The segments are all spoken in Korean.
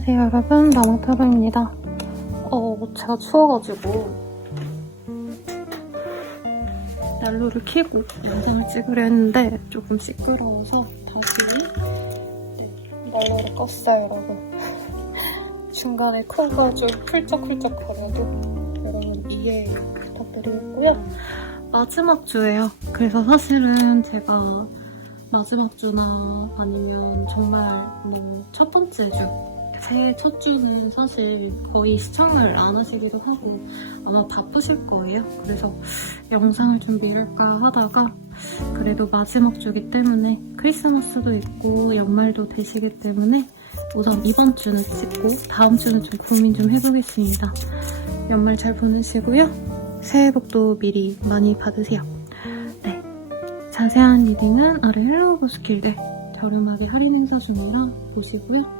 안녕하세요 여러분, 나무타로입니다. 제가 추워가지고 난로를 켜고 영상을 찍으려 했는데 조금 시끄러워서 다시 난로를 껐어요 여러분. 중간에 코가 좀 훌쩍훌쩍 거려도 여러분 이해 부탁드리겠고요. 마지막 주예요. 그래서 사실은 제가 마지막 주나 아니면 정말 첫 번째 주, 새해 첫 주는 사실 거의 시청을 안 하시기도 하고 아마 바쁘실 거예요. 그래서 영상을 좀 미룰까 하다가 그래도 마지막 주기 때문에 크리스마스도 있고 연말도 되시기 때문에 우선 이번 주는 찍고 다음 주는 좀 고민 좀 해보겠습니다. 연말 잘 보내시고요. 새해 복도 미리 많이 받으세요. 네, 자세한 리딩은 아래 헬로우 보스길드 저렴하게 할인 행사 중이라 보시고요.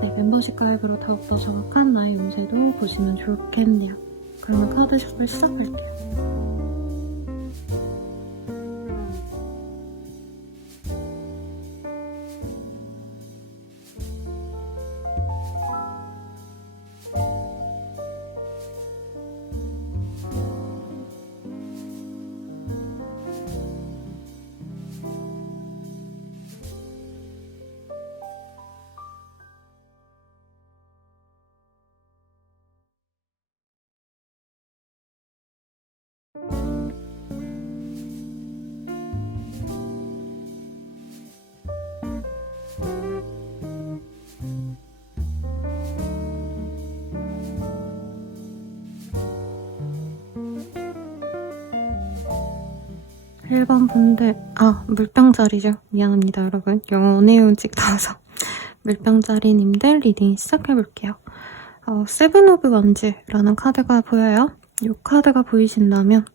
네, 멤버십 가입으로 더욱더 정확한 나의 운세도 보시면 좋겠네요. 그러면 카드 셔플 시작할게요. 일 번 분들, 물병자리죠. 미안합니다, 여러분. 영어 내용 찍다서. 물병자리님들 리딩 시작해볼게요. 세븐 오브 원즈라는 카드가 보여요. 이 카드가 보이신다면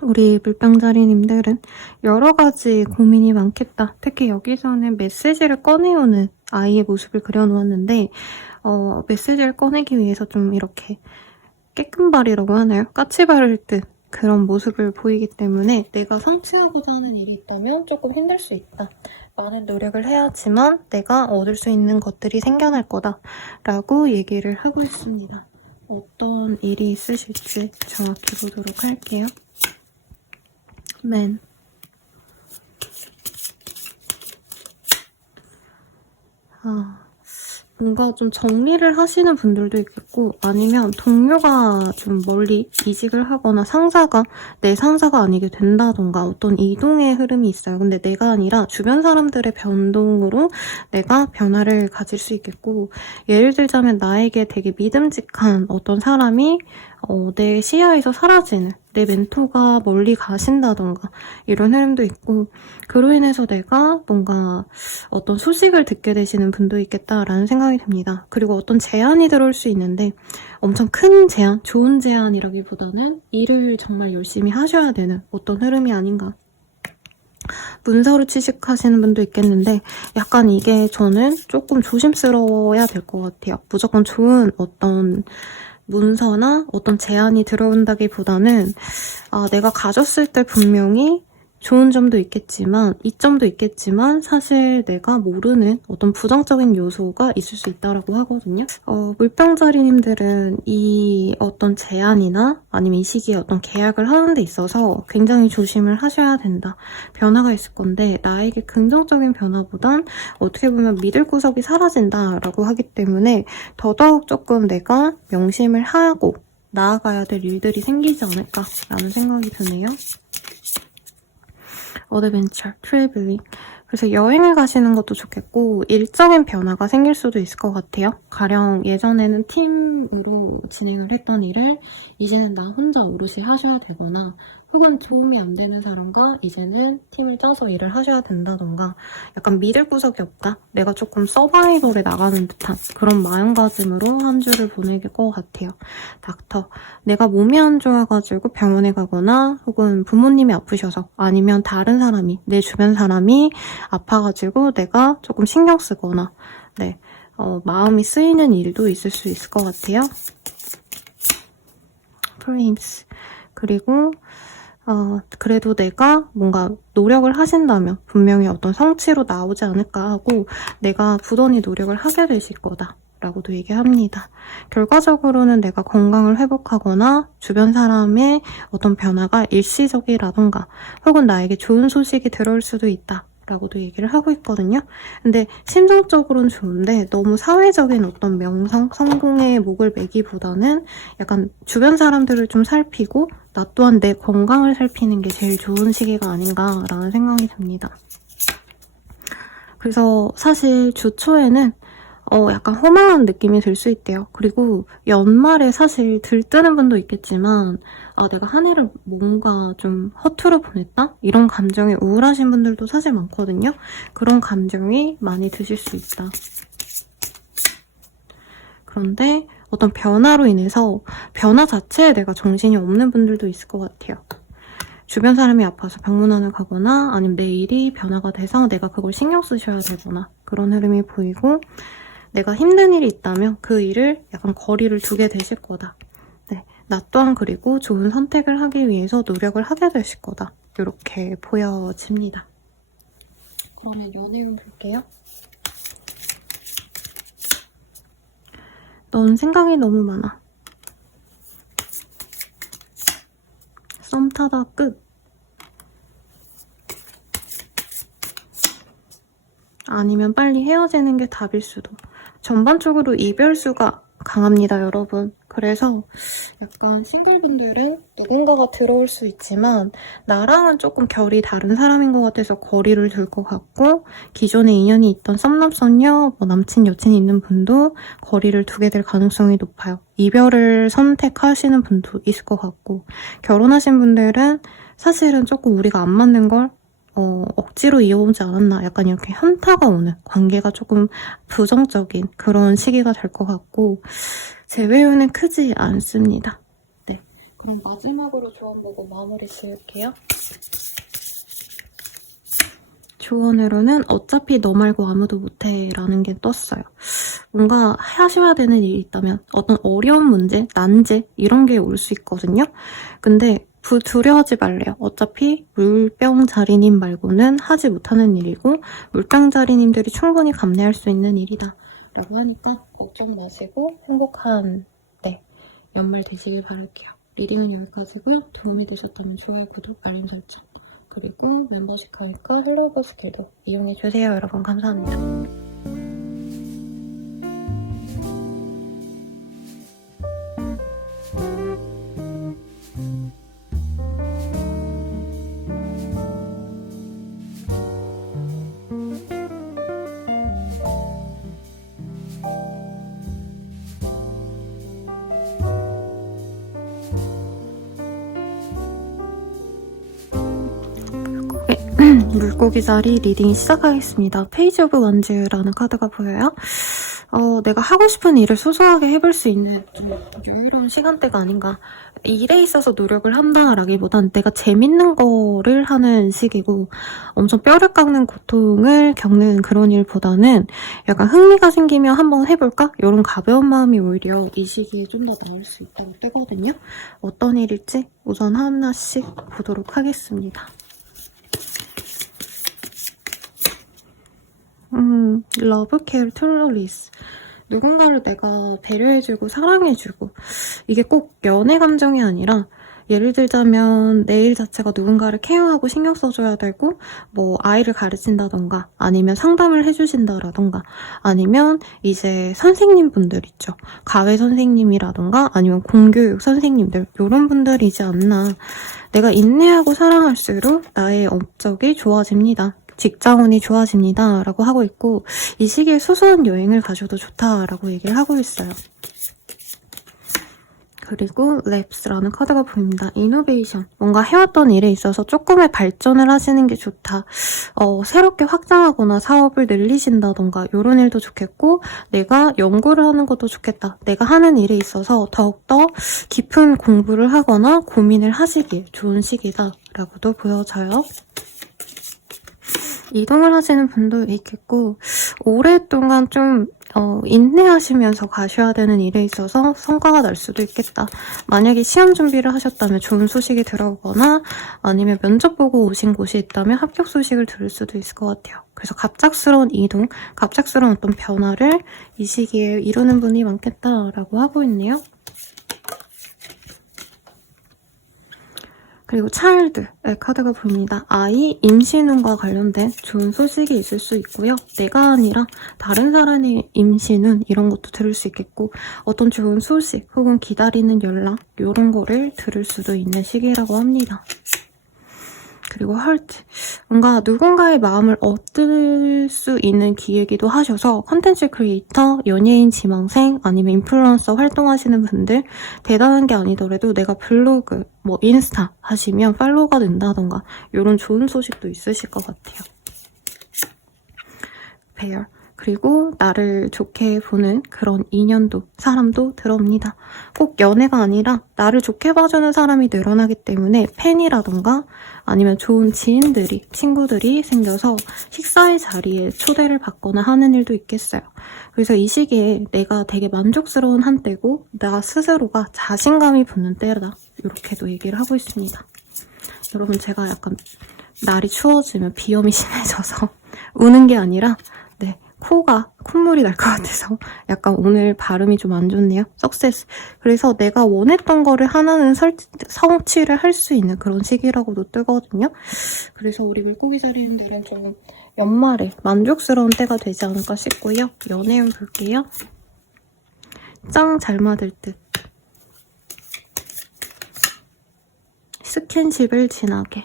우리 물병자리님들은 여러 가지 고민이 많겠다. 특히 여기서는 메시지를 꺼내오는 아이의 모습을 그려놓았는데 메시지를 꺼내기 위해서 좀 이렇게 깨끗발이라고 하나요? 까치발을 듯 그런 모습을 보이기 때문에 내가 성취하고자 하는 일이 있다면 조금 힘들 수 있다. 많은 노력을 해야지만 내가 얻을 수 있는 것들이 생겨날 거다 라고 얘기를 하고 있습니다. 어떤 일이 있으실지 정확히 보도록 할게요. 맨. 뭔가 좀 정리를 하시는 분들도 있겠고 아니면 동료가 좀 멀리 이직을 하거나 상사가 내 상사가 아니게 된다던가 어떤 이동의 흐름이 있어요. 근데 내가 아니라 주변 사람들의 변동으로 내가 변화를 가질 수 있겠고 예를 들자면 나에게 되게 믿음직한 어떤 사람이 내 시야에서 사라지는 내 멘토가 멀리 가신다던가 이런 흐름도 있고 그로 인해서 내가 뭔가 어떤 소식을 듣게 되시는 분도 있겠다라는 생각이 듭니다. 그리고 어떤 제안이 들어올 수 있는데 엄청 큰 제안, 좋은 제안이라기보다는 일을 정말 열심히 하셔야 되는 어떤 흐름이 아닌가. 문서로 취직하시는 분도 있겠는데 약간 이게 저는 조금 조심스러워야 될 것 같아요. 무조건 좋은 어떤 문서나 어떤 제안이 들어온다기보다는 내가 가졌을 때 분명히 좋은 점도 있겠지만 이점도 있겠지만 사실 내가 모르는 어떤 부정적인 요소가 있을 수 있다고 하거든요. 물병자리님들은 이 어떤 제안이나 아니면 이 시기에 어떤 계약을 하는 데 있어서 굉장히 조심을 하셔야 된다. 변화가 있을 건데 나에게 긍정적인 변화보단 어떻게 보면 믿을 구석이 사라진다라고 하기 때문에 더더욱 조금 내가 명심을 하고 나아가야 될 일들이 생기지 않을까라는 생각이 드네요. 어드벤처, 트래블링. 그래서 여행을 가시는 것도 좋겠고 일적인 변화가 생길 수도 있을 것 같아요. 가령 예전에는 팀으로 진행을 했던 일을 이제는 나 혼자 오롯이 하셔야 되거나 혹은 도움이 안 되는 사람과 이제는 팀을 짜서 일을 하셔야 된다던가 약간 믿을 구석이 없다? 내가 조금 서바이벌에 나가는 듯한 그런 마음가짐으로 한 주를 보낼 것 같아요. 닥터, 내가 몸이 안 좋아가지고 병원에 가거나 혹은 부모님이 아프셔서 아니면 다른 사람이 내 주변 사람이 아파가지고 내가 조금 신경 쓰거나 마음이 쓰이는 일도 있을 수 있을 것 같아요. 프린스, 그리고 그래도 내가 뭔가 노력을 하신다면 분명히 어떤 성취로 나오지 않을까 하고 내가 부단히 노력을 하게 되실 거다 라고도 얘기합니다. 결과적으로는 내가 건강을 회복하거나 주변 사람의 어떤 변화가 일시적이라던가 혹은 나에게 좋은 소식이 들어올 수도 있다 라고도 얘기를 하고 있거든요. 근데 심정적으로는 좋은데 너무 사회적인 어떤 명성, 성공의 목을 매기보다는 약간 주변 사람들을 좀 살피고 나 또한 내 건강을 살피는 게 제일 좋은 시기가 아닌가라는 생각이 듭니다. 그래서 사실 주 초에는 약간 허망한 느낌이 들 수 있대요. 그리고 연말에 사실 들뜨는 분도 있겠지만 내가 한 해를 뭔가 좀 허투루 보냈다? 이런 감정에 우울하신 분들도 사실 많거든요. 그런 감정이 많이 드실 수 있다. 그런데 어떤 변화로 인해서 변화 자체에 내가 정신이 없는 분들도 있을 것 같아요. 주변 사람이 아파서 병문안을 가거나 아니면 내 일이 변화가 돼서 내가 그걸 신경 쓰셔야 되거나 그런 흐름이 보이고 내가 힘든 일이 있다면 그 일을 약간 거리를 두게 되실 거다. 네, 나 또한 그리고 좋은 선택을 하기 위해서 노력을 하게 되실 거다. 이렇게 보여집니다. 그러면 연애운 볼게요. 넌 생각이 너무 많아. 썸 타다 끝. 아니면 빨리 헤어지는 게 답일 수도. 전반적으로 이별수가 강합니다, 여러분. 그래서 약간 싱글분들은 누군가가 들어올 수 있지만 나랑은 조금 결이 다른 사람인 것 같아서 거리를 둘 것 같고 기존에 인연이 있던 썸남 썸녀, 남친 여친이 있는 분도 거리를 두게 될 가능성이 높아요. 이별을 선택하시는 분도 있을 것 같고 결혼하신 분들은 사실은 조금 우리가 안 맞는 걸 억지로 이어오지 않았나 약간 이렇게 현타가 오는 관계가 조금 부정적인 그런 시기가 될 것 같고 재회유는 크지 않습니다. 네, 그럼 마지막으로 조언 보고 마무리 지을게요. 조언으로는 어차피 너 말고 아무도 못해 라는 게 떴어요. 뭔가 하셔야 되는 일이 있다면 어떤 어려운 문제, 난제 이런 게 올 수 있거든요. 근데 두려워하지 말래요. 어차피 물병자리님 말고는 하지 못하는 일이고 물병자리님들이 충분히 감내할 수 있는 일이다 라고 하니까 걱정 마시고 행복한 연말 되시길 바랄게요. 리딩은 여기까지고요. 도움이 되셨다면 좋아요, 구독, 알림 설정 그리고 멤버십 가입과 헬로우버 스킬도 이용해주세요. 여러분 감사합니다. 물고기 자리 리딩 시작하겠습니다. 페이지 오브 원즈라는 카드가 보여요. 내가 하고 싶은 일을 소소하게 해볼 수 있는 좀 유일한 시간대가 아닌가. 일에 있어서 노력을 한다라기보단 내가 재밌는 거를 하는 시기고 엄청 뼈를 깎는 고통을 겪는 그런 일보다는 약간 흥미가 생기면 한번 해볼까? 이런 가벼운 마음이 오히려 이 시기에 좀 더 나올 수 있다고 뜨거든요. 어떤 일일지 우선 하나씩 보도록 하겠습니다. 러브, 케어, 톨러리스. 누군가를 내가 배려해주고 사랑해주고 이게 꼭 연애 감정이 아니라 예를 들자면 내 일 자체가 누군가를 케어하고 신경 써줘야 되고 뭐 아이를 가르친다던가 아니면 상담을 해주신다라던가 아니면 이제 선생님분들 있죠. 가외 선생님이라던가 아니면 공교육 선생님들 이런 분들이지 않나. 내가 인내하고 사랑할수록 나의 업적이 좋아집니다. 직장운이 좋아집니다 라고 하고 있고 이 시기에 소소한 여행을 가셔도 좋다라고 얘기를 하고 있어요. 그리고 랩스라는 카드가 보입니다. 이노베이션. 뭔가 해왔던 일에 있어서 조금의 발전을 하시는 게 좋다. 새롭게 확장하거나 사업을 늘리신다던가 이런 일도 좋겠고 내가 연구를 하는 것도 좋겠다. 내가 하는 일에 있어서 더욱더 깊은 공부를 하거나 고민을 하시기에 좋은 시기다 라고도 보여져요. 이동을 하시는 분도 있겠고 오랫동안 좀 인내하시면서 가셔야 되는 일에 있어서 성과가 날 수도 있겠다. 만약에 시험 준비를 하셨다면 좋은 소식이 들어오거나 아니면 면접 보고 오신 곳이 있다면 합격 소식을 들을 수도 있을 것 같아요. 그래서 갑작스러운 이동, 갑작스러운 어떤 변화를 이 시기에 이루는 분이 많겠다라고 하고 있네요. 그리고 차일드의 카드가 보입니다. 아이, 임신운과 관련된 좋은 소식이 있을 수 있고요. 내가 아니라 다른 사람의 임신운 이런 것도 들을 수 있겠고 어떤 좋은 소식 혹은 기다리는 연락 이런 거를 들을 수도 있는 시기라고 합니다. 그리고 하트, 뭔가 누군가의 마음을 얻을 수 있는 기회이기도 하셔서 컨텐츠 크리에이터, 연예인 지망생, 아니면 인플루언서 활동하시는 분들 대단한 게 아니더라도 내가 블로그, 뭐 인스타 하시면 팔로우가 된다던가 이런 좋은 소식도 있으실 것 같아요. 배열. 그리고 나를 좋게 보는 그런 인연도, 사람도 들어옵니다. 꼭 연애가 아니라 나를 좋게 봐주는 사람이 늘어나기 때문에 팬이라던가 아니면 좋은 지인들이, 친구들이 생겨서 식사의 자리에 초대를 받거나 하는 일도 있겠어요. 그래서 이 시기에 내가 되게 만족스러운 한때고 나 스스로가 자신감이 붙는 때다. 이렇게도 얘기를 하고 있습니다. 여러분 제가 약간 날이 추워지면 비염이 심해져서 우는 게 아니라 코가 콧물이 날 것 같아서 약간 오늘 발음이 좀 안 좋네요. 석세스. 그래서 내가 원했던 거를 하나는 성취를 할 수 있는 그런 시기라고도 뜨거든요. 그래서 우리 물고기 자리인들은 좀 연말에 만족스러운 때가 되지 않을까 싶고요. 연애운 볼게요. 짱 잘 맞을 듯. 스킨십을 진하게.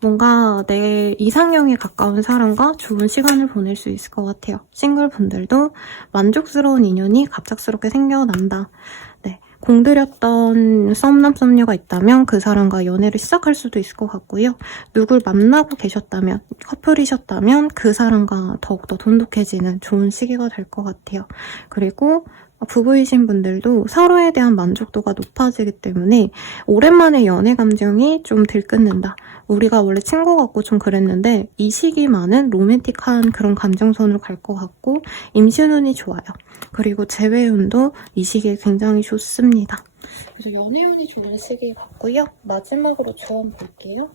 뭔가 내 이상형에 가까운 사람과 좋은 시간을 보낼 수 있을 것 같아요. 싱글분들도 만족스러운 인연이 갑작스럽게 생겨난다. 네, 공들였던 썸남 썸녀가 있다면 그 사람과 연애를 시작할 수도 있을 것 같고요. 누굴 만나고 계셨다면, 커플이셨다면 그 사람과 더욱더 돈독해지는 좋은 시기가 될 것 같아요. 그리고 부부이신 분들도 서로에 대한 만족도가 높아지기 때문에 오랜만에 연애 감정이 좀 들끓는다. 우리가 원래 친구 같고 좀 그랬는데 이 시기만은 로맨틱한 그런 감정선으로 갈 것 같고 임신운이 좋아요. 그리고 재회운도 이 시기에 굉장히 좋습니다. 그래서 연애운이 좋은 시기 같고요. 마지막으로 조언 볼게요.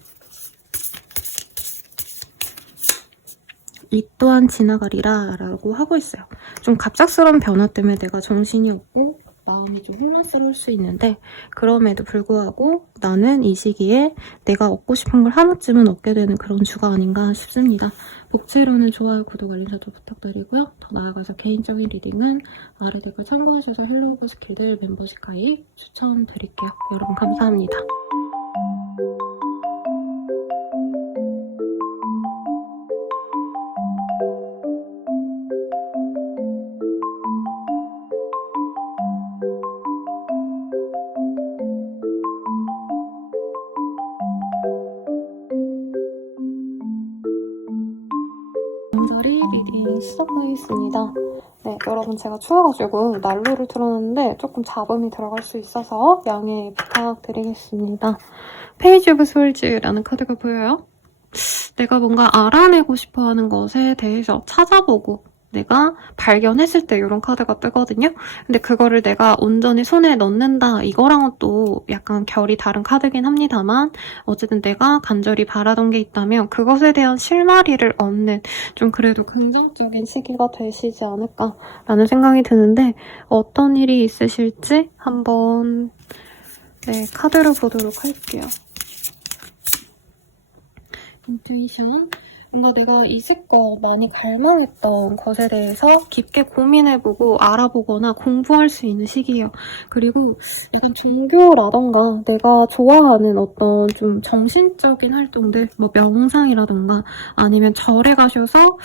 이 또한 지나가리라 라고 하고 있어요. 좀 갑작스러운 변화 때문에 내가 정신이 없고 마음이 좀 혼란스러울 수 있는데 그럼에도 불구하고 나는 이 시기에 내가 얻고 싶은 걸 하나쯤은 얻게 되는 그런 주가 아닌가 싶습니다. 복채로는 좋아요, 구독, 알림 설정 부탁드리고요. 더 나아가서 개인적인 리딩은 아래 댓글 참고하셔서 헬로우버 스킬들 멤버십 가입 추천드릴게요. 여러분 감사합니다. 간절히 리딩 시작하겠습니다. 네, 여러분 제가 추워가지고 난로를 틀어놨는데 조금 잡음이 들어갈 수 있어서 양해 부탁드리겠습니다. 페이지 오브 솔즈라는 카드가 보여요. 내가 뭔가 알아내고 싶어하는 것에 대해서 찾아보고 내가 발견했을 때 이런 카드가 뜨거든요. 근데 그거를 내가 온전히 손에 넣는다 이거랑은 또 약간 결이 다른 카드긴 합니다만 어쨌든 내가 간절히 바라던 게 있다면 그것에 대한 실마리를 얻는 좀 그래도 긍정적인 시기가 되시지 않을까라는 생각이 드는데 어떤 일이 있으실지 한번 카드를 보도록 할게요. 인투이션. 뭔가 내가 이제껏 많이 갈망했던 것에 대해서 깊게 고민해보고 알아보거나 공부할 수 있는 시기예요. 그리고 약간 종교라던가 내가 좋아하는 어떤 좀 정신적인 활동들, 뭐 명상이라던가 아니면 절에 가셔서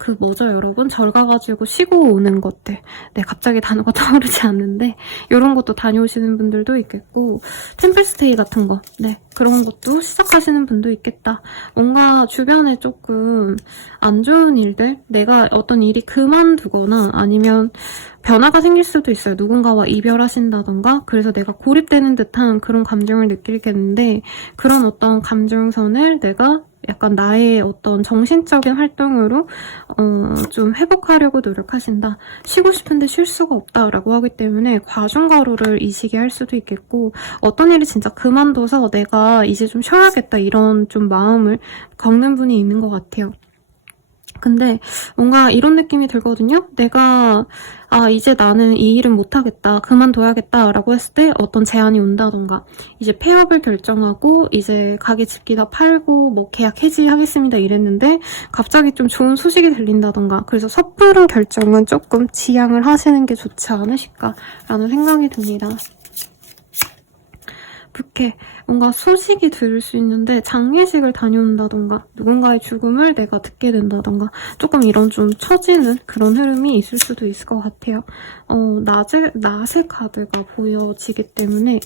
그 뭐죠 여러분? 절 가가지고 쉬고 오는 것들. 갑자기 단어가 떠오르지 않는데 이런 것도 다녀오시는 분들도 있겠고 템플스테이 같은 거. 그런 것도 시작하시는 분도 있겠다. 뭔가 주변에 조금 안 좋은 일들, 내가 어떤 일이 그만두거나 아니면 변화가 생길 수도 있어요. 누군가와 이별하신다던가 그래서 내가 고립되는 듯한 그런 감정을 느끼겠는데 그런 어떤 감정선을 내가 약간 나의 어떤 정신적인 활동으로 좀 회복하려고 노력하신다. 쉬고 싶은데 쉴 수가 없다라고 하기 때문에 과중거루를 이 시기에 할 수도 있겠고, 어떤 일이 진짜 그만둬서 내가 이제 좀 쉬어야겠다 이런 좀 마음을 겪는 분이 있는 것 같아요. 근데 뭔가 이런 느낌이 들거든요. 내가 이제 나는 이 일은 못하겠다, 그만둬야겠다 라고 했을 때 어떤 제안이 온다던가, 이제 폐업을 결정하고 이제 가게 집기 다 팔고 뭐 계약 해지하겠습니다 이랬는데 갑자기 좀 좋은 소식이 들린다던가, 그래서 섣부른 결정은 조금 지양을 하시는 게 좋지 않으실까라는 생각이 듭니다. 부캐, 뭔가 소식이 들을 수 있는데 장례식을 다녀온다던가 누군가의 죽음을 내가 듣게 된다던가 조금 이런 좀 처지는 그런 흐름이 있을 수도 있을 것 같아요. 낫의 카드가 보여지기 때문에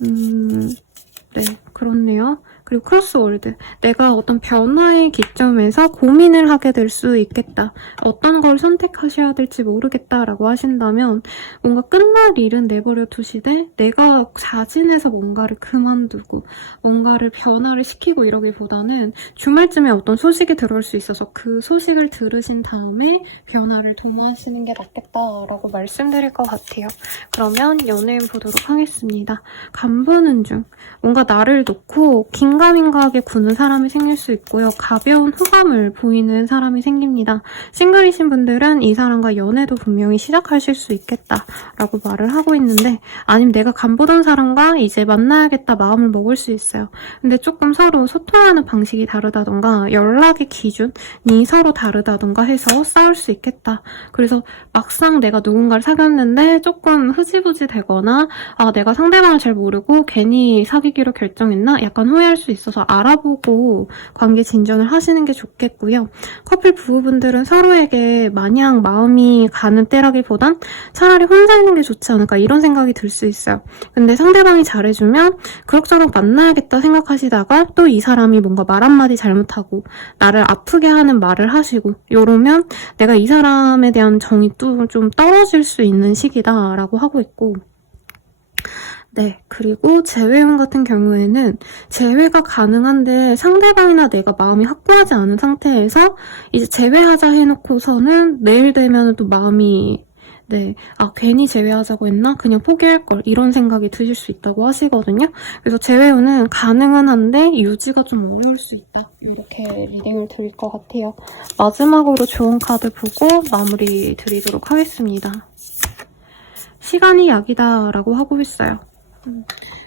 네, 그렇네요. 그리고 크로스월드, 내가 어떤 변화의 기점에서 고민을 하게 될 수 있겠다. 어떤 걸 선택하셔야 될지 모르겠다라고 하신다면 뭔가 끝날 일은 내버려 두시되 내가 자진해서 뭔가를 그만두고 뭔가를 변화를 시키고 이러기보다는 주말쯤에 어떤 소식이 들어올 수 있어서 그 소식을 들으신 다음에 변화를 도모하시는 게 낫겠다라고 말씀드릴 것 같아요. 그러면 연예인 보도록 하겠습니다. 간보는 중, 뭔가 나를 놓고 긴가민가하게 구는 사람이 생길 수 있고요. 가벼운 호감을 보이는 사람이 생깁니다. 싱글이신 분들은 이 사람과 연애도 분명히 시작하실 수 있겠다라고 말을 하고 있는데, 아니면 내가 간보던 사람과 이제 만나야겠다 마음을 먹을 수 있어요. 근데 조금 서로 소통하는 방식이 다르다던가 연락의 기준이 서로 다르다던가 해서 싸울 수 있겠다. 그래서 막상 내가 누군가를 사귀었는데 조금 흐지부지 되거나 내가 상대방을 잘 모르고 괜히 사귀기로 결정했나? 약간 후회할 수 있어서 알아보고 관계 진전을 하시는 게 좋겠고요. 커플 부부분들은 서로에게 마냥 마음이 가는 때라기보단 차라리 혼자 있는 게 좋지 않을까 이런 생각이 들 수 있어요. 근데 상대방이 잘해주면 그럭저럭 만나야겠다 생각하시다가 또 이 사람이 뭔가 말 한마디 잘못하고 나를 아프게 하는 말을 하시고 이러면 내가 이 사람에 대한 정이 또 좀 떨어질 수 있는 시기다라고 하고 있고, 네, 그리고 재회운 같은 경우에는 재회가 가능한데 상대방이나 내가 마음이 확고하지 않은 상태에서 이제 재회하자 해놓고서는 내일 되면 또 마음이 괜히 재회하자고 했나? 그냥 포기할걸. 이런 생각이 드실 수 있다고 하시거든요. 그래서 재회운은 가능은 한데 유지가 좀 어려울 수 있다. 이렇게 리딩을 드릴 것 같아요. 마지막으로 좋은 카드 보고 마무리 드리도록 하겠습니다. 시간이 약이다 라고 하고 있어요.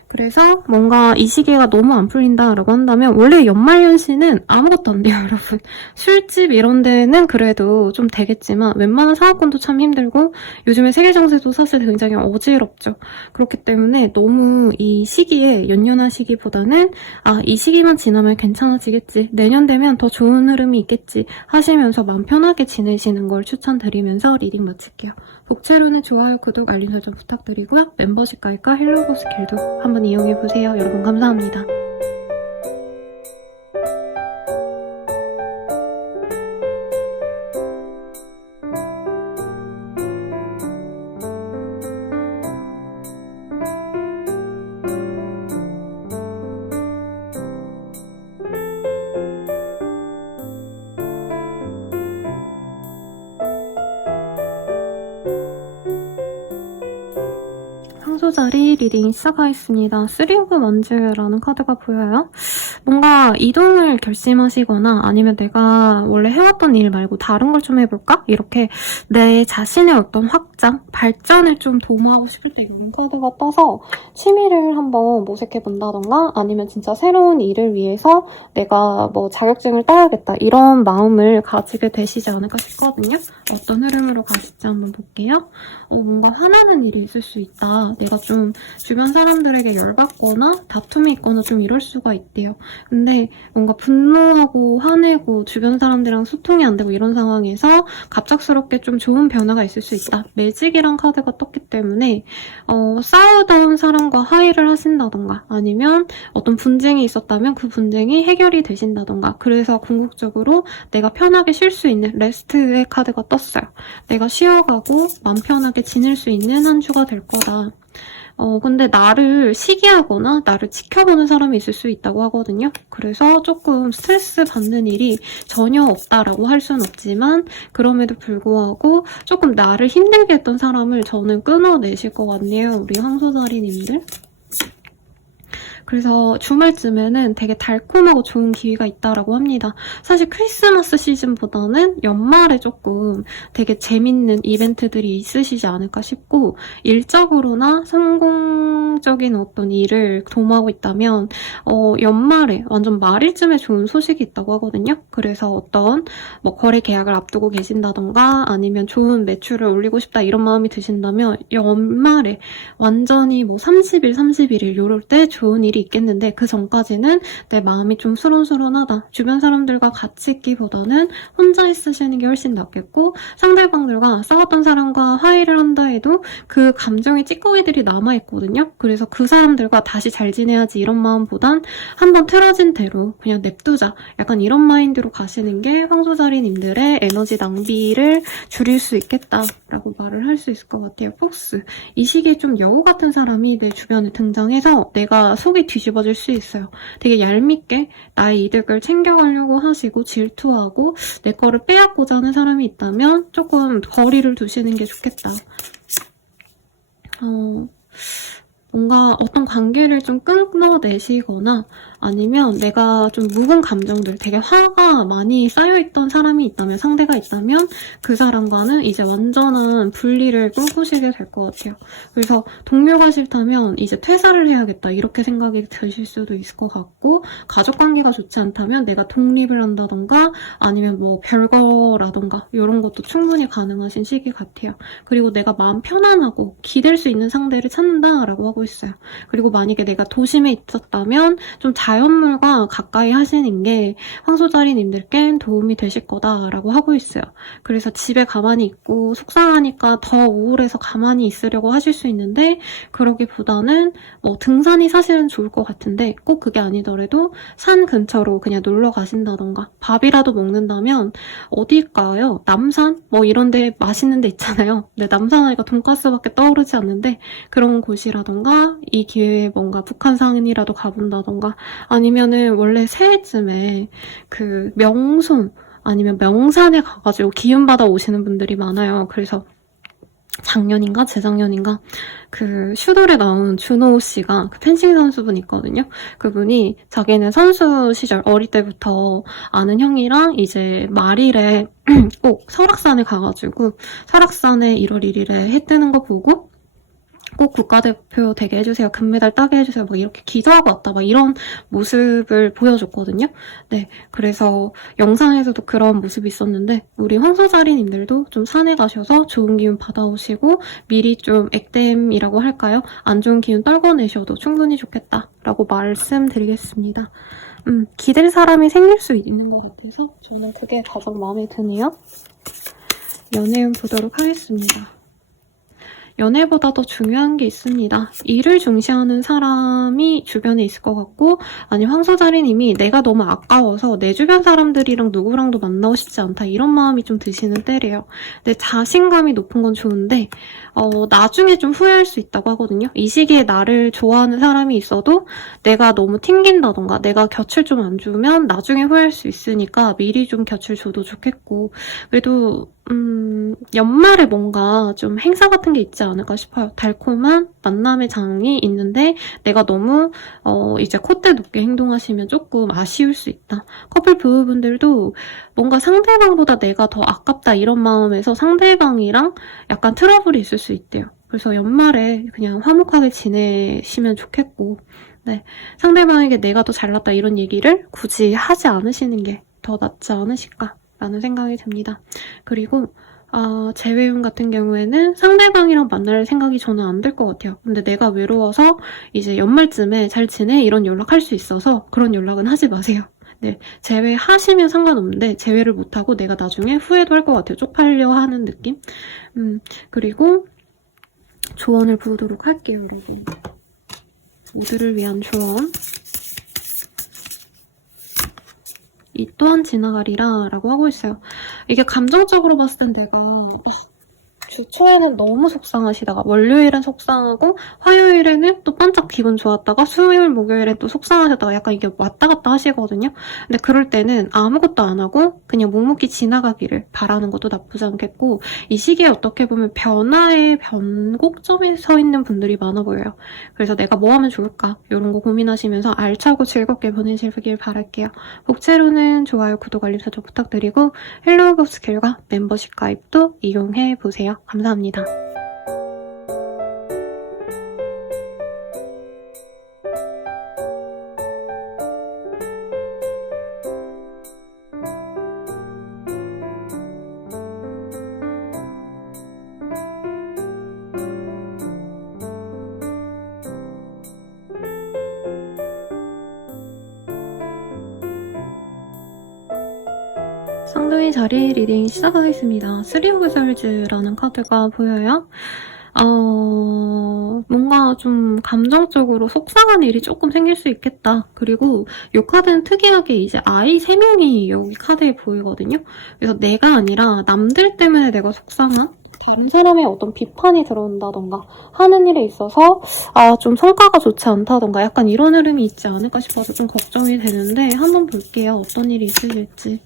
그래서 뭔가 이 시기가 너무 안 풀린다라고 한다면, 원래 연말연시는 아무것도 안 돼요, 여러분. 술집 이런 데는 그래도 좀 되겠지만 웬만한 사업권도 참 힘들고 요즘에 세계 정세도 사실 굉장히 어지럽죠. 그렇기 때문에 너무 이 시기에 연연하시기보다는 이 시기만 지나면 괜찮아지겠지, 내년 되면 더 좋은 흐름이 있겠지 하시면서 마음 편하게 지내시는 걸 추천드리면서 리딩 마칠게요. 복채로는 좋아요, 구독, 알림 설정 부탁드리고요. 멤버십 가입과 헬로보스 길도 한번 이용해보세요. 여러분 감사합니다. 상소자리 리딩 시작하겠습니다. 3 of Wands라는 카드가 보여요. 뭔가 이동을 결심하시거나 아니면 내가 원래 해왔던 일 말고 다른 걸 좀 해볼까? 이렇게 내 자신의 어떤 확장, 발전을 좀 도모하고 싶을 때 이런 카드가 떠서 취미를 한번 모색해본다던가 아니면 진짜 새로운 일을 위해서 내가 뭐 자격증을 따야겠다 이런 마음을 가지게 되시지 않을까 싶거든요. 어떤 흐름으로 가실지 한번 볼게요. 뭔가 화나는 일이 있을 수 있다. 내가 좀 주변 사람들에게 열받거나 다툼이 있거나 좀 이럴 수가 있대요. 근데 뭔가 분노하고 화내고 주변 사람들이랑 소통이 안 되고 이런 상황에서 갑작스럽게 좀 좋은 변화가 있을 수 있다. 매직이란 카드가 떴기 때문에 싸우던 사람과 화해를 하신다던가 아니면 어떤 분쟁이 있었다면 그 분쟁이 해결이 되신다던가, 그래서 궁극적으로 내가 편하게 쉴 수 있는 레스트의 카드가 떴어요. 내가 쉬어가고 마음 편하게 지낼 수 있는 한 주가 될 거다. 근데 나를 시기하거나 나를 지켜보는 사람이 있을 수 있다고 하거든요. 그래서 조금 스트레스 받는 일이 전혀 없다라고 할 수는 없지만 그럼에도 불구하고 조금 나를 힘들게 했던 사람을 저는 끊어내실 것 같네요. 우리 황소자리님들. 그래서 주말쯤에는 되게 달콤하고 좋은 기회가 있다라고 합니다. 사실 크리스마스 시즌보다는 연말에 조금 되게 재밌는 이벤트들이 있으시지 않을까 싶고 일적으로나 성공적인 어떤 일을 도모하고 있다면 연말에 완전 말일쯤에 좋은 소식이 있다고 하거든요. 그래서 어떤 뭐 거래 계약을 앞두고 계신다던가 아니면 좋은 매출을 올리고 싶다 이런 마음이 드신다면 연말에 완전히 뭐 30일, 31일 요럴 때 좋은 일이 있겠는데 그 전까지는 내 마음이 좀 수런수런하다. 주변 사람들과 같이 있기보다는 혼자 있으시는 게 훨씬 낫겠고 상대방들과 싸웠던 사람과 화해를 한다 해도 그 감정의 찌꺼기들이 남아있거든요. 그래서 그 사람들과 다시 잘 지내야지 이런 마음보단 한번 틀어진 대로 그냥 냅두자. 약간 이런 마인드로 가시는 게 황소자리님들의 에너지 낭비를 줄일 수 있겠다라고 말을 할 수 있을 것 같아요. 폭스. 이 시기에 좀 여우 같은 사람이 내 주변에 등장해서 내가 속이 뒤집어질 수 있어요. 되게 얄밉게 나의 이득을 챙겨가려고 하시고 질투하고 내 거를 빼앗고자 하는 사람이 있다면 조금 거리를 두시는 게 좋겠다. 뭔가 어떤 관계를 좀 끊어내시거나 아니면 내가 좀 묵은 감정들, 되게 화가 많이 쌓여있던 사람이 있다면, 상대가 있다면 그 사람과는 이제 완전한 분리를 꿈꾸시게 될 것 같아요. 그래서 동료가 싫다면 이제 퇴사를 해야겠다 이렇게 생각이 드실 수도 있을 것 같고 가족관계가 좋지 않다면 내가 독립을 한다던가 아니면 뭐 별거라던가 이런 것도 충분히 가능하신 시기 같아요. 그리고 내가 마음 편안하고 기댈 수 있는 상대를 찾는다라고 하고 있어요. 그리고 만약에 내가 도심에 있었다면 좀 자연물과 가까이 하시는 게 황소자리님들께 도움이 되실 거다라고 하고 있어요. 그래서 집에 가만히 있고 속상하니까 더 우울해서 가만히 있으려고 하실 수 있는데 그러기보다는 뭐 등산이 사실은 좋을 것 같은데 꼭 그게 아니더라도 산 근처로 그냥 놀러 가신다던가 밥이라도 먹는다면 어디일까요? 남산? 뭐 이런 데 맛있는 데 있잖아요. 근데 남산 하니까 돈가스밖에 떠오르지 않는데 그런 곳이라던가 이 기회에 뭔가 북한산이라도 가본다던가 아니면은 원래 새해쯤에 그 명송 아니면 명산에 가가지고 기운받아 오시는 분들이 많아요. 그래서 작년인가 재작년인가 그 슈돌에 나온 준호 씨가 그 펜싱 선수분 있거든요. 그분이 자기는 선수 시절 어릴 때부터 아는 형이랑 이제 말일에 꼭 설악산에 가가지고 설악산에 1월 1일에 해 뜨는 거 보고 꼭 국가대표 되게 해주세요. 금메달 따게 해주세요. 막 이렇게 기도하고 왔다. 막 이런 모습을 보여줬거든요. 네, 그래서 영상에서도 그런 모습이 있었는데 우리 황소자리님들도 좀 산에 가셔서 좋은 기운 받아오시고 미리 좀 액땜이라고 할까요? 안 좋은 기운 떨궈내셔도 충분히 좋겠다라고 말씀드리겠습니다. 기댈 사람이 생길 수 있는 것 같아서 저는 그게 가장 마음에 드네요. 연애운 보도록 하겠습니다. 연애보다 더 중요한 게 있습니다. 일을 중시하는 사람이 주변에 있을 것 같고 아니면 황소자리님이 내가 너무 아까워서 내 주변 사람들이랑 누구랑도 만나고 싶지 않다 이런 마음이 좀 드시는 때래요. 근데 자신감이 높은 건 좋은데 나중에 좀 후회할 수 있다고 하거든요. 이 시기에 나를 좋아하는 사람이 있어도 내가 너무 튕긴다던가 내가 곁을 좀 안 주면 나중에 후회할 수 있으니까 미리 좀 곁을 줘도 좋겠고 그래도 연말에 뭔가 좀 행사 같은 게 있지 않을까 싶어요. 달콤한 만남의 장이 있는데 내가 너무 이제 콧대 높게 행동하시면 조금 아쉬울 수 있다. 커플 부부분들도 뭔가 상대방보다 내가 더 아깝다 이런 마음에서 상대방이랑 약간 트러블이 있을 수 있대요. 그래서 연말에 그냥 화목하게 지내시면 좋겠고 네, 상대방에게 내가 더 잘났다 이런 얘기를 굳이 하지 않으시는 게 더 낫지 않으실까 라는 생각이 듭니다. 그리고 재회운 같은 경우에는 상대방이랑 만날 생각이 저는 안 들 것 같아요. 근데 내가 외로워서 이제 연말쯤에 잘 지내? 이런 연락할 수 있어서 그런 연락은 하지 마세요. 네, 재회하시면 상관없는데 재회를 못하고 내가 나중에 후회도 할 것 같아요. 쪽팔려 하는 느낌? 그리고 조언을 부르도록 할게요, 여러분. 모두를 위한 조언. 이 또한 지나가리라 라고 하고 있어요. 이게 감정적으로 봤을 땐 내가 주 초에는 너무 속상하시다가 월요일은 속상하고 화요일에는 또 반짝 기분 좋았다가 수요일, 목요일엔 또 속상하셨다가 약간 이게 왔다 갔다 하시거든요. 근데 그럴 때는 아무것도 안 하고 그냥 묵묵히 지나가기를 바라는 것도 나쁘지 않겠고, 이 시기에 어떻게 보면 변화의 변곡점에 서 있는 분들이 많아 보여요. 그래서 내가 뭐 하면 좋을까? 이런 거 고민하시면서 알차고 즐겁게 보내시길 바랄게요. 복채로는 좋아요, 구독, 알림 설정 부탁드리고 헬로우 스킬과 멤버십 가입도 이용해보세요. 감사합니다. 쌍둥이 자리 리딩 시작하겠습니다. 3 오브 솔즈라는 카드가 보여요. 뭔가 좀 감정적으로 속상한 일이 조금 생길 수 있겠다. 그리고 이 카드는 특이하게 이제 아이 3명이 여기 카드에 보이거든요. 그래서 내가 아니라 남들 때문에 내가 속상한, 다른 사람의 어떤 비판이 들어온다던가 하는 일에 있어서 좀 성과가 좋지 않다던가 약간 이런 흐름이 있지 않을까 싶어서 좀 걱정이 되는데 한번 볼게요. 어떤 일이 있을지.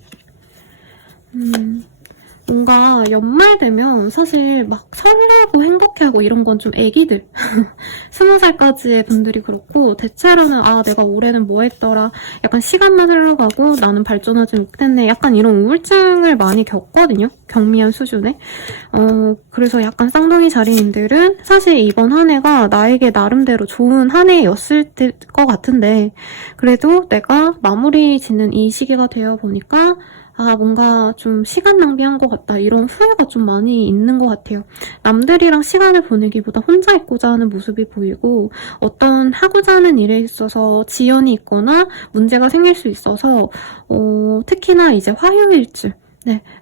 뭔가 연말 되면 사실 막 설레고 행복해하고 이런 건 좀 애기들 20살까지의 분들이 그렇고, 대체로는 내가 올해는 뭐 했더라, 약간 시간만 흘러가고 나는 발전하지 못했네, 약간 이런 우울증을 많이 겪거든요. 경미한 수준에. 그래서 약간 쌍둥이 자리님들은 사실 이번 한 해가 나에게 나름대로 좋은 한 해였을 것 같은데, 그래도 내가 마무리 짓는 이 시기가 되어 보니까 뭔가 좀 시간 낭비한 것 같다, 이런 후회가 좀 많이 있는 것 같아요. 남들이랑 시간을 보내기보다 혼자 있고자 하는 모습이 보이고, 어떤 하고자 하는 일에 있어서 지연이 있거나 문제가 생길 수 있어서 특히나 이제 화요일쯤,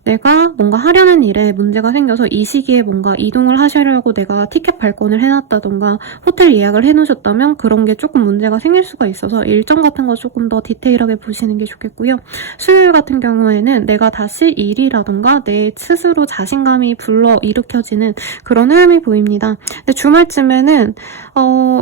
내가 뭔가 하려는 일에 문제가 생겨서 이 시기에 뭔가 이동을 하시려고 내가 티켓 발권을 해놨다던가 호텔 예약을 해놓으셨다면 그런 게 조금 문제가 생길 수가 있어서 일정 같은 거 조금 더 디테일하게 보시는 게 좋겠고요. 수요일 같은 경우에는 내가 다시 일이라던가 내 스스로 자신감이 불러일으켜지는 그런 흐름이 보입니다. 근데 주말쯤에는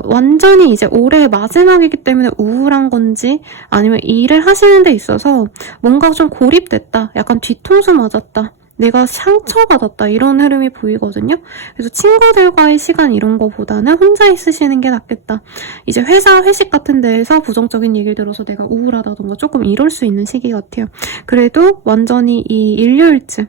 완전히 이제 올해 마지막이기 때문에 우울한 건지 아니면 일을 하시는 데 있어서 뭔가 좀 고립됐다, 약간 뒤통수 맞았다, 내가 상처받았다, 이런 흐름이 보이거든요. 그래서 친구들과의 시간 이런 거보다는 혼자 있으시는 게 낫겠다. 이제 회사 회식 같은 데에서 부정적인 얘기를 들어서 내가 우울하다던가 조금 이럴 수 있는 시기 같아요. 그래도 완전히 이 일요일쯤,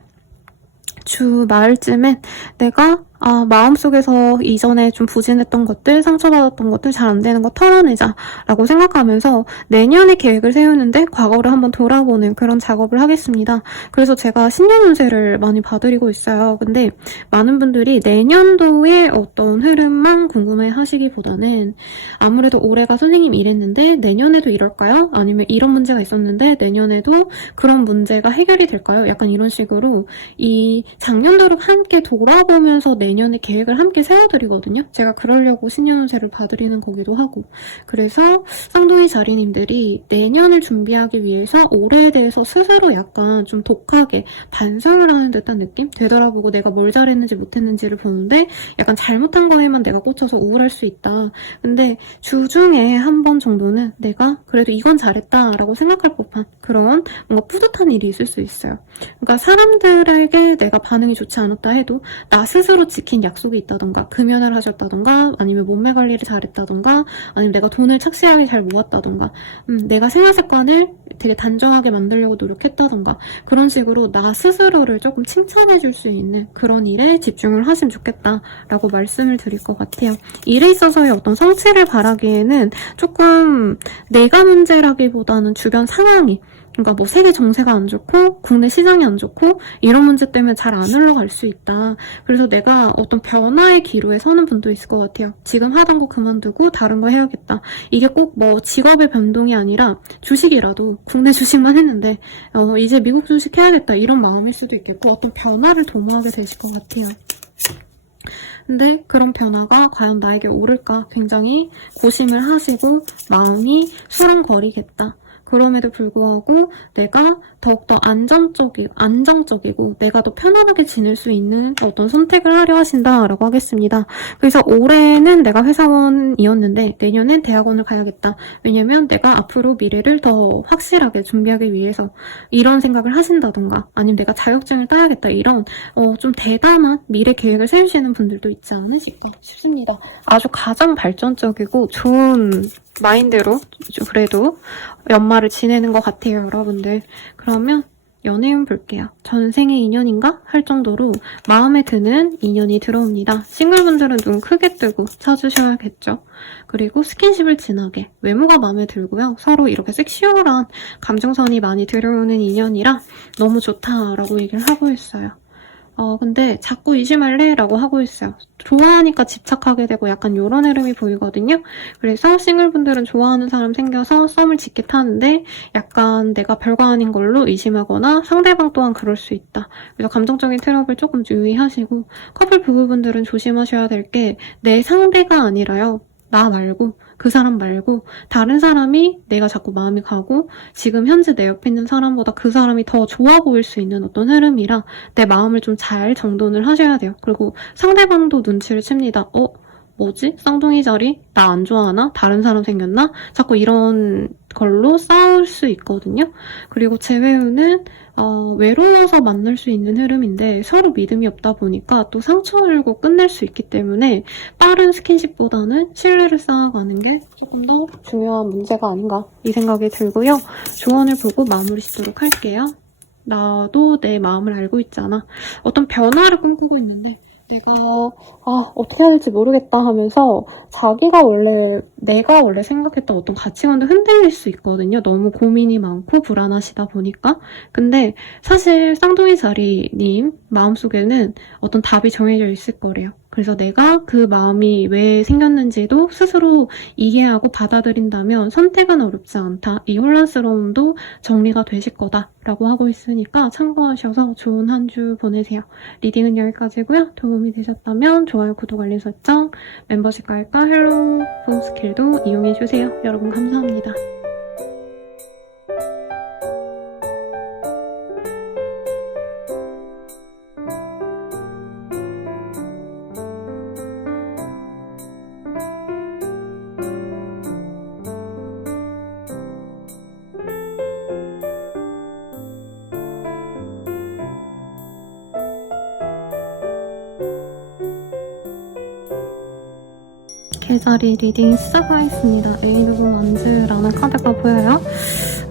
주말쯤엔 내가 마음속에서 이전에 좀 부진했던 것들, 상처받았던 것들, 잘 안 되는 거 털어내자 라고 생각하면서 내년에 계획을 세우는데 과거를 한번 돌아보는 그런 작업을 하겠습니다. 그래서 제가 신년 운세를 많이 봐드리고 있어요. 근데 많은 분들이 내년도의 어떤 흐름만 궁금해 하시기보다는 아무래도 올해가 선생님 이랬는데 내년에도 이럴까요? 아니면 이런 문제가 있었는데 내년에도 그런 문제가 해결이 될까요? 약간 이런 식으로 이 작년도를 함께 돌아보면서 내년에 계획을 함께 세워드리거든요. 제가 그러려고 신년운세를 봐드리는 거기도 하고. 그래서 쌍둥이 자리님들이 내년을 준비하기 위해서 올해에 대해서 스스로 약간 좀 독하게 반성을 하는 듯한 느낌? 되돌아보고 내가 뭘 잘했는지 못했는지를 보는데 약간 잘못한 거에만 내가 꽂혀서 우울할 수 있다. 근데 주중에 한 번 정도는 내가 그래도 이건 잘했다라고 생각할 법한 그런 뭔가 뿌듯한 일이 있을 수 있어요. 그러니까 사람들에게 내가 반응이 좋지 않았다 해도 나 스스로 지킨 약속이 있다던가, 금연을 하셨다던가, 아니면 몸매 관리를 잘했다던가, 아니면 내가 돈을 착실하게 잘 모았다던가, 내가 생활 습관을 되게 단정하게 만들려고 노력했다던가, 그런 식으로 나 스스로를 조금 칭찬해줄 수 있는 그런 일에 집중을 하시면 좋겠다라고 말씀을 드릴 것 같아요. 일에 있어서의 어떤 성취를 바라기에는 조금 내가 문제라기보다는 주변 상황이, 그러니까 뭐 세계 정세가 안 좋고 국내 시장이 안 좋고 이런 문제 때문에 잘 안 흘러갈 수 있다. 그래서 내가 어떤 변화의 기로에 서는 분도 있을 것 같아요. 지금 하던 거 그만두고 다른 거 해야겠다. 이게 꼭 뭐 직업의 변동이 아니라 주식이라도 국내 주식만 했는데 이제 미국 주식 해야겠다, 이런 마음일 수도 있겠고, 어떤 변화를 도모하게 되실 것 같아요. 근데 그런 변화가 과연 나에게 옳을까 굉장히 고심을 하시고 마음이 수렁거리겠다. 그럼에도 불구하고 내가 더욱더 안정적이고 내가 더 편안하게 지낼 수 있는 어떤 선택을 하려 하신다라고 하겠습니다. 그래서 올해는 내가 회사원이었는데 내년엔 대학원을 가야겠다. 왜냐면 내가 앞으로 미래를 더 확실하게 준비하기 위해서 이런 생각을 하신다던가 아니면 내가 자격증을 따야겠다 이런 좀 대담한 미래 계획을 세우시는 분들도 있지 않으실까 싶습니다. 아주 가장 발전적이고 좋은 마인드로 그래도 연말을 지내는 것 같아요, 여러분들. 그러면 연애운 볼게요. 전생의 인연인가? 할 정도로 마음에 드는 인연이 들어옵니다. 싱글분들은 눈 크게 뜨고 찾으셔야겠죠. 그리고 스킨십을 진하게 외모가 마음에 들고요. 서로 이렇게 섹시얼한 감정선이 많이 들어오는 인연이라 너무 좋다라고 얘기를 하고 있어요. 근데 자꾸 의심할래? 라고 하고 있어요. 좋아하니까 집착하게 되고 약간 요런 흐름이 보이거든요. 그래서 싱글분들은 좋아하는 사람 생겨서 썸을 짙게 타는데 약간 내가 별거 아닌 걸로 의심하거나 상대방 또한 그럴 수 있다. 그래서 감정적인 트러블 조금 유의하시고 커플 부부분들은 조심하셔야 될 게 내 상대가 아니라요. 나 말고 그 사람 말고 다른 사람이 내가 자꾸 마음이 가고 지금 현재 내 옆에 있는 사람보다 그 사람이 더 좋아 보일 수 있는 어떤 흐름이라 내 마음을 좀 잘 정돈을 하셔야 돼요. 그리고 상대방도 눈치를 챕니다. 뭐지? 쌍둥이 자리? 나 안 좋아하나? 다른 사람 생겼나? 자꾸 이런 걸로 싸울 수 있거든요. 그리고 재회우는 외로워서 만날 수 있는 흐름인데 서로 믿음이 없다 보니까 또 상처를 주고 끝낼 수 있기 때문에 빠른 스킨십보다는 신뢰를 쌓아가는 게 조금 더 중요한 문제가 아닌가 이 생각이 들고요. 조언을 보고 마무리 짓도록 할게요. 나도 내 마음을 알고 있잖아. 어떤 변화를 꿈꾸고 있는데 내가 어떻게 해야 될지 모르겠다 하면서 내가 원래 생각했던 어떤 가치관도 흔들릴 수 있거든요. 너무 고민이 많고 불안하시다 보니까. 근데 사실 쌍둥이 자리님 마음속에는 어떤 답이 정해져 있을 거래요. 그래서 내가 그 마음이 왜 생겼는지도 스스로 이해하고 받아들인다면 선택은 어렵지 않다. 이 혼란스러움도 정리가 되실 거다라고 하고 있으니까 참고하셔서 좋은 한 주 보내세요. 리딩은 여기까지고요. 도움이 되셨다면 좋아요, 구독, 알림 설정, 멤버십 가입과 헬로우 스킬도 이용해주세요. 여러분 감사합니다. 계자리 리딩 시작하겠습니다. 레이드 오브 완즈라는 카드가 보여요.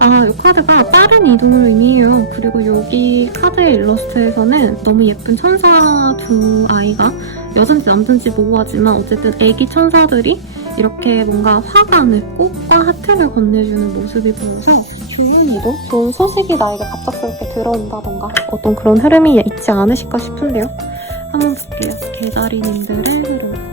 이 카드가 빠른 이동을 의미해요. 그리고 여기 카드의 일러스트에서는 너무 예쁜 천사 두 아이가 여잔지 남잔지 모호하지만 어쨌든 애기 천사들이 이렇게 뭔가 화관을 꽃과 하트를 건네주는 모습이 보여서 좋은 이동? 좋은 소식이 나에게 갑작스럽게 들어온다던가 어떤 그런 흐름이 있지 않으실까 싶은데요. 한번 볼게요. 계자리님들의 흐름.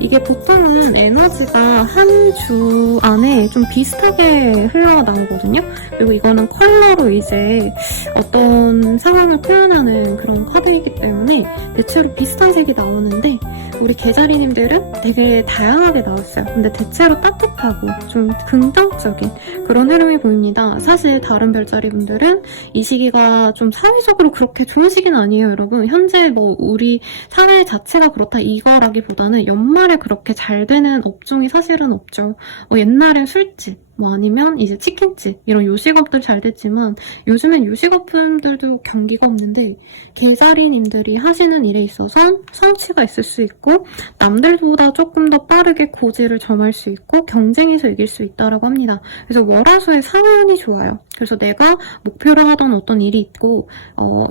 이게 보통은 에너지가 한 주 안에 좀 비슷하게 흘러나오거든요. 그리고 이거는 컬러로 이제 어떤 상황을 표현하는 그런 카드이기 때문에 대체로 비슷한 색이 나오는데 우리 계자리님들은 되게 다양하게 나왔어요. 근데 대체로 따뜻하고 좀 긍정적인 그런 흐름이 보입니다. 사실 다른 별자리 분들은 이 시기가 좀 사회적으로 그렇게 좋은 시기는 아니에요, 여러분. 현재 뭐 우리 사회 자체가 그렇다 이거라기보다는 연말에 그렇게 잘 되는 업종이 사실은 없죠. 옛날엔 술집, 아니면 이제 치킨집 이런 요식업들 잘 됐지만 요즘엔 요식업들도 경기가 없는데 계자리님들이 하시는 일에 있어서 성취가 있을 수 있고 남들보다 조금 더 빠르게 고지를 점할 수 있고 경쟁에서 이길 수 있다라고 합니다. 그래서 월화수의 사회운이 좋아요. 그래서 내가 목표로 하던 어떤 일이 있고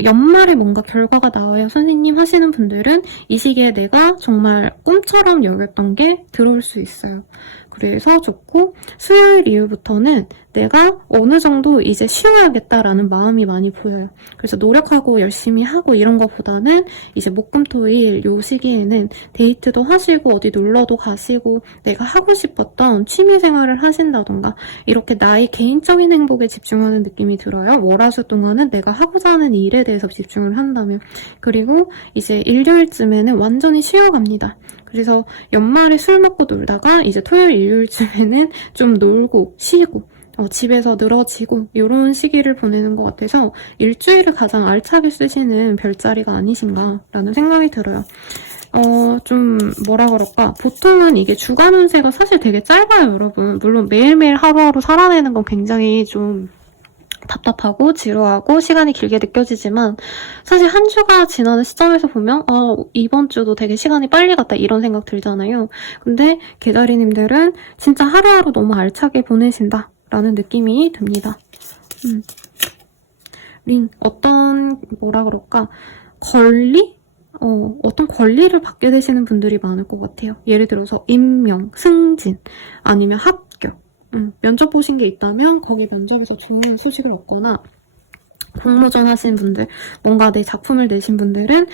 연말에 뭔가 결과가 나와야 선생님 하시는 분들은 이 시기에 내가 정말 꿈처럼 여겼던 게 들어올 수 있어요. 그래서 좋고 수요일 이후부터는 내가 어느 정도 이제 쉬어야겠다라는 마음이 많이 보여요. 그래서 노력하고 열심히 하고 이런 것보다는 이제 목금토일 요 시기에는 데이트도 하시고 어디 놀러도 가시고 내가 하고 싶었던 취미생활을 하신다던가 이렇게 나의 개인적인 행복에 집중하는 느낌이 들어요. 월화수 동안은 내가 하고자 하는 일에 대해서 집중을 한다면. 그리고 이제 일요일쯤에는 완전히 쉬어갑니다. 그래서 연말에 술 먹고 놀다가 이제 토요일, 일요일쯤에는 좀 놀고 쉬고 집에서 늘어지고 이런 시기를 보내는 것 같아서 일주일을 가장 알차게 쓰시는 별자리가 아니신가라는 생각이 들어요. 좀 뭐라 그럴까, 보통은 이게 주간 운세가 사실 되게 짧아요, 여러분. 물론 매일매일 하루하루 살아내는 건 굉장히 좀 답답하고 지루하고 시간이 길게 느껴지지만 사실 한 주가 지나는 시점에서 보면 이번 주도 되게 시간이 빨리 갔다 이런 생각 들잖아요. 근데 개다리님들은 진짜 하루하루 너무 알차게 보내신다 라는 느낌이 듭니다. 린, 어떤 뭐라 그럴까, 권리? 어떤 권리를 받게 되시는 분들이 많을 것 같아요. 예를 들어서 임명, 승진, 아니면 합격. 면접 보신 게 있다면 거기 면접에서 좋은 소식을 얻거나, 공모전 하신 분들, 뭔가 내 작품을 내신 분들은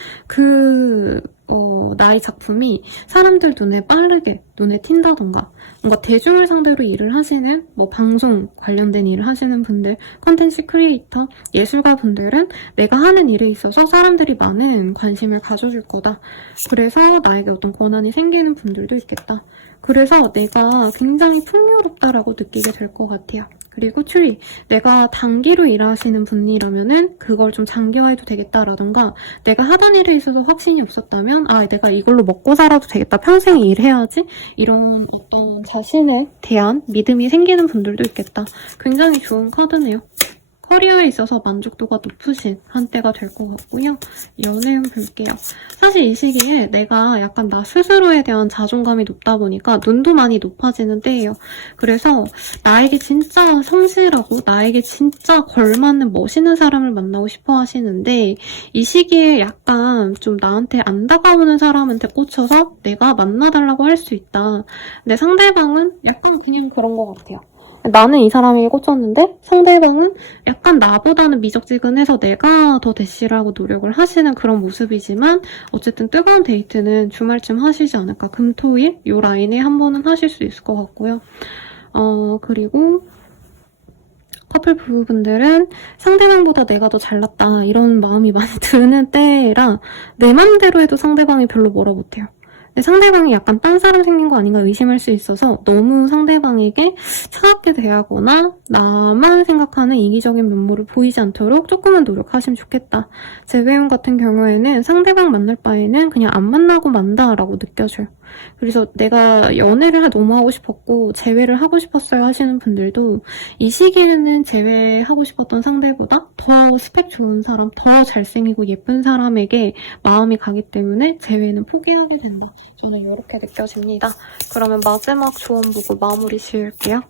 나의 작품이 사람들 눈에 빠르게 눈에 띈다던가, 뭔가 대중을 상대로 일을 하시는 뭐 방송 관련된 일을 하시는 분들, 컨텐츠 크리에이터, 예술가 분들은 내가 하는 일에 있어서 사람들이 많은 관심을 가져줄 거다. 그래서 나에게 어떤 권한이 생기는 분들도 있겠다. 그래서 내가 굉장히 풍요롭다라고 느끼게 될 것 같아요. 그리고 추리, 내가 단기로 일하시는 분이라면은 그걸 좀 장기화해도 되겠다라던가, 내가 하던 일에 있어서 확신이 없었다면 내가 이걸로 먹고 살아도 되겠다, 평생 일해야지, 이런 어떤 자신에 대한 믿음이 생기는 분들도 있겠다. 굉장히 좋은 카드네요. 커리어에 있어서 만족도가 높으신 한때가 될 것 같고요. 연애운 볼게요. 사실 이 시기에 내가 약간 나 스스로에 대한 자존감이 높다 보니까 눈도 많이 높아지는 때예요. 그래서 나에게 진짜 성실하고 나에게 진짜 걸맞는 멋있는 사람을 만나고 싶어 하시는데, 이 시기에 약간 좀 나한테 안 다가오는 사람한테 꽂혀서 내가 만나달라고 할 수 있다. 근데 상대방은 약간 그냥 그런 것 같아요. 나는 이 사람에게 꽂혔는데 상대방은 약간 나보다는 미적지근해서 내가 더 대시를 하고 노력을 하시는 그런 모습이지만, 어쨌든 뜨거운 데이트는 주말쯤 하시지 않을까. 금토일 요 라인에 한 번은 하실 수 있을 것 같고요. 그리고 커플 부부분들은 상대방보다 내가 더 잘났다 이런 마음이 많이 드는 때라 내 맘대로 해도 상대방이 별로 뭐라 못해요. 근데 상대방이 약간 딴 사람 생긴 거 아닌가 의심할 수 있어서 너무 상대방에게 차갑게 대하거나 나만 생각하는 이기적인 면모를 보이지 않도록 조금은 노력하시면 좋겠다. 재배운 같은 경우에는 상대방 만날 바에는 그냥 안 만나고 만다라고 느껴져요. 그래서 내가 연애를 너무 하고 싶었고 재회를 하고 싶었어요 하시는 분들도 이 시기에는 재회하고 싶었던 상대보다 더 스펙 좋은 사람, 더 잘생기고 예쁜 사람에게 마음이 가기 때문에 재회는 포기하게 된다. 저는 이렇게 느껴집니다. 그러면 마지막 조언 보고 마무리 지을게요.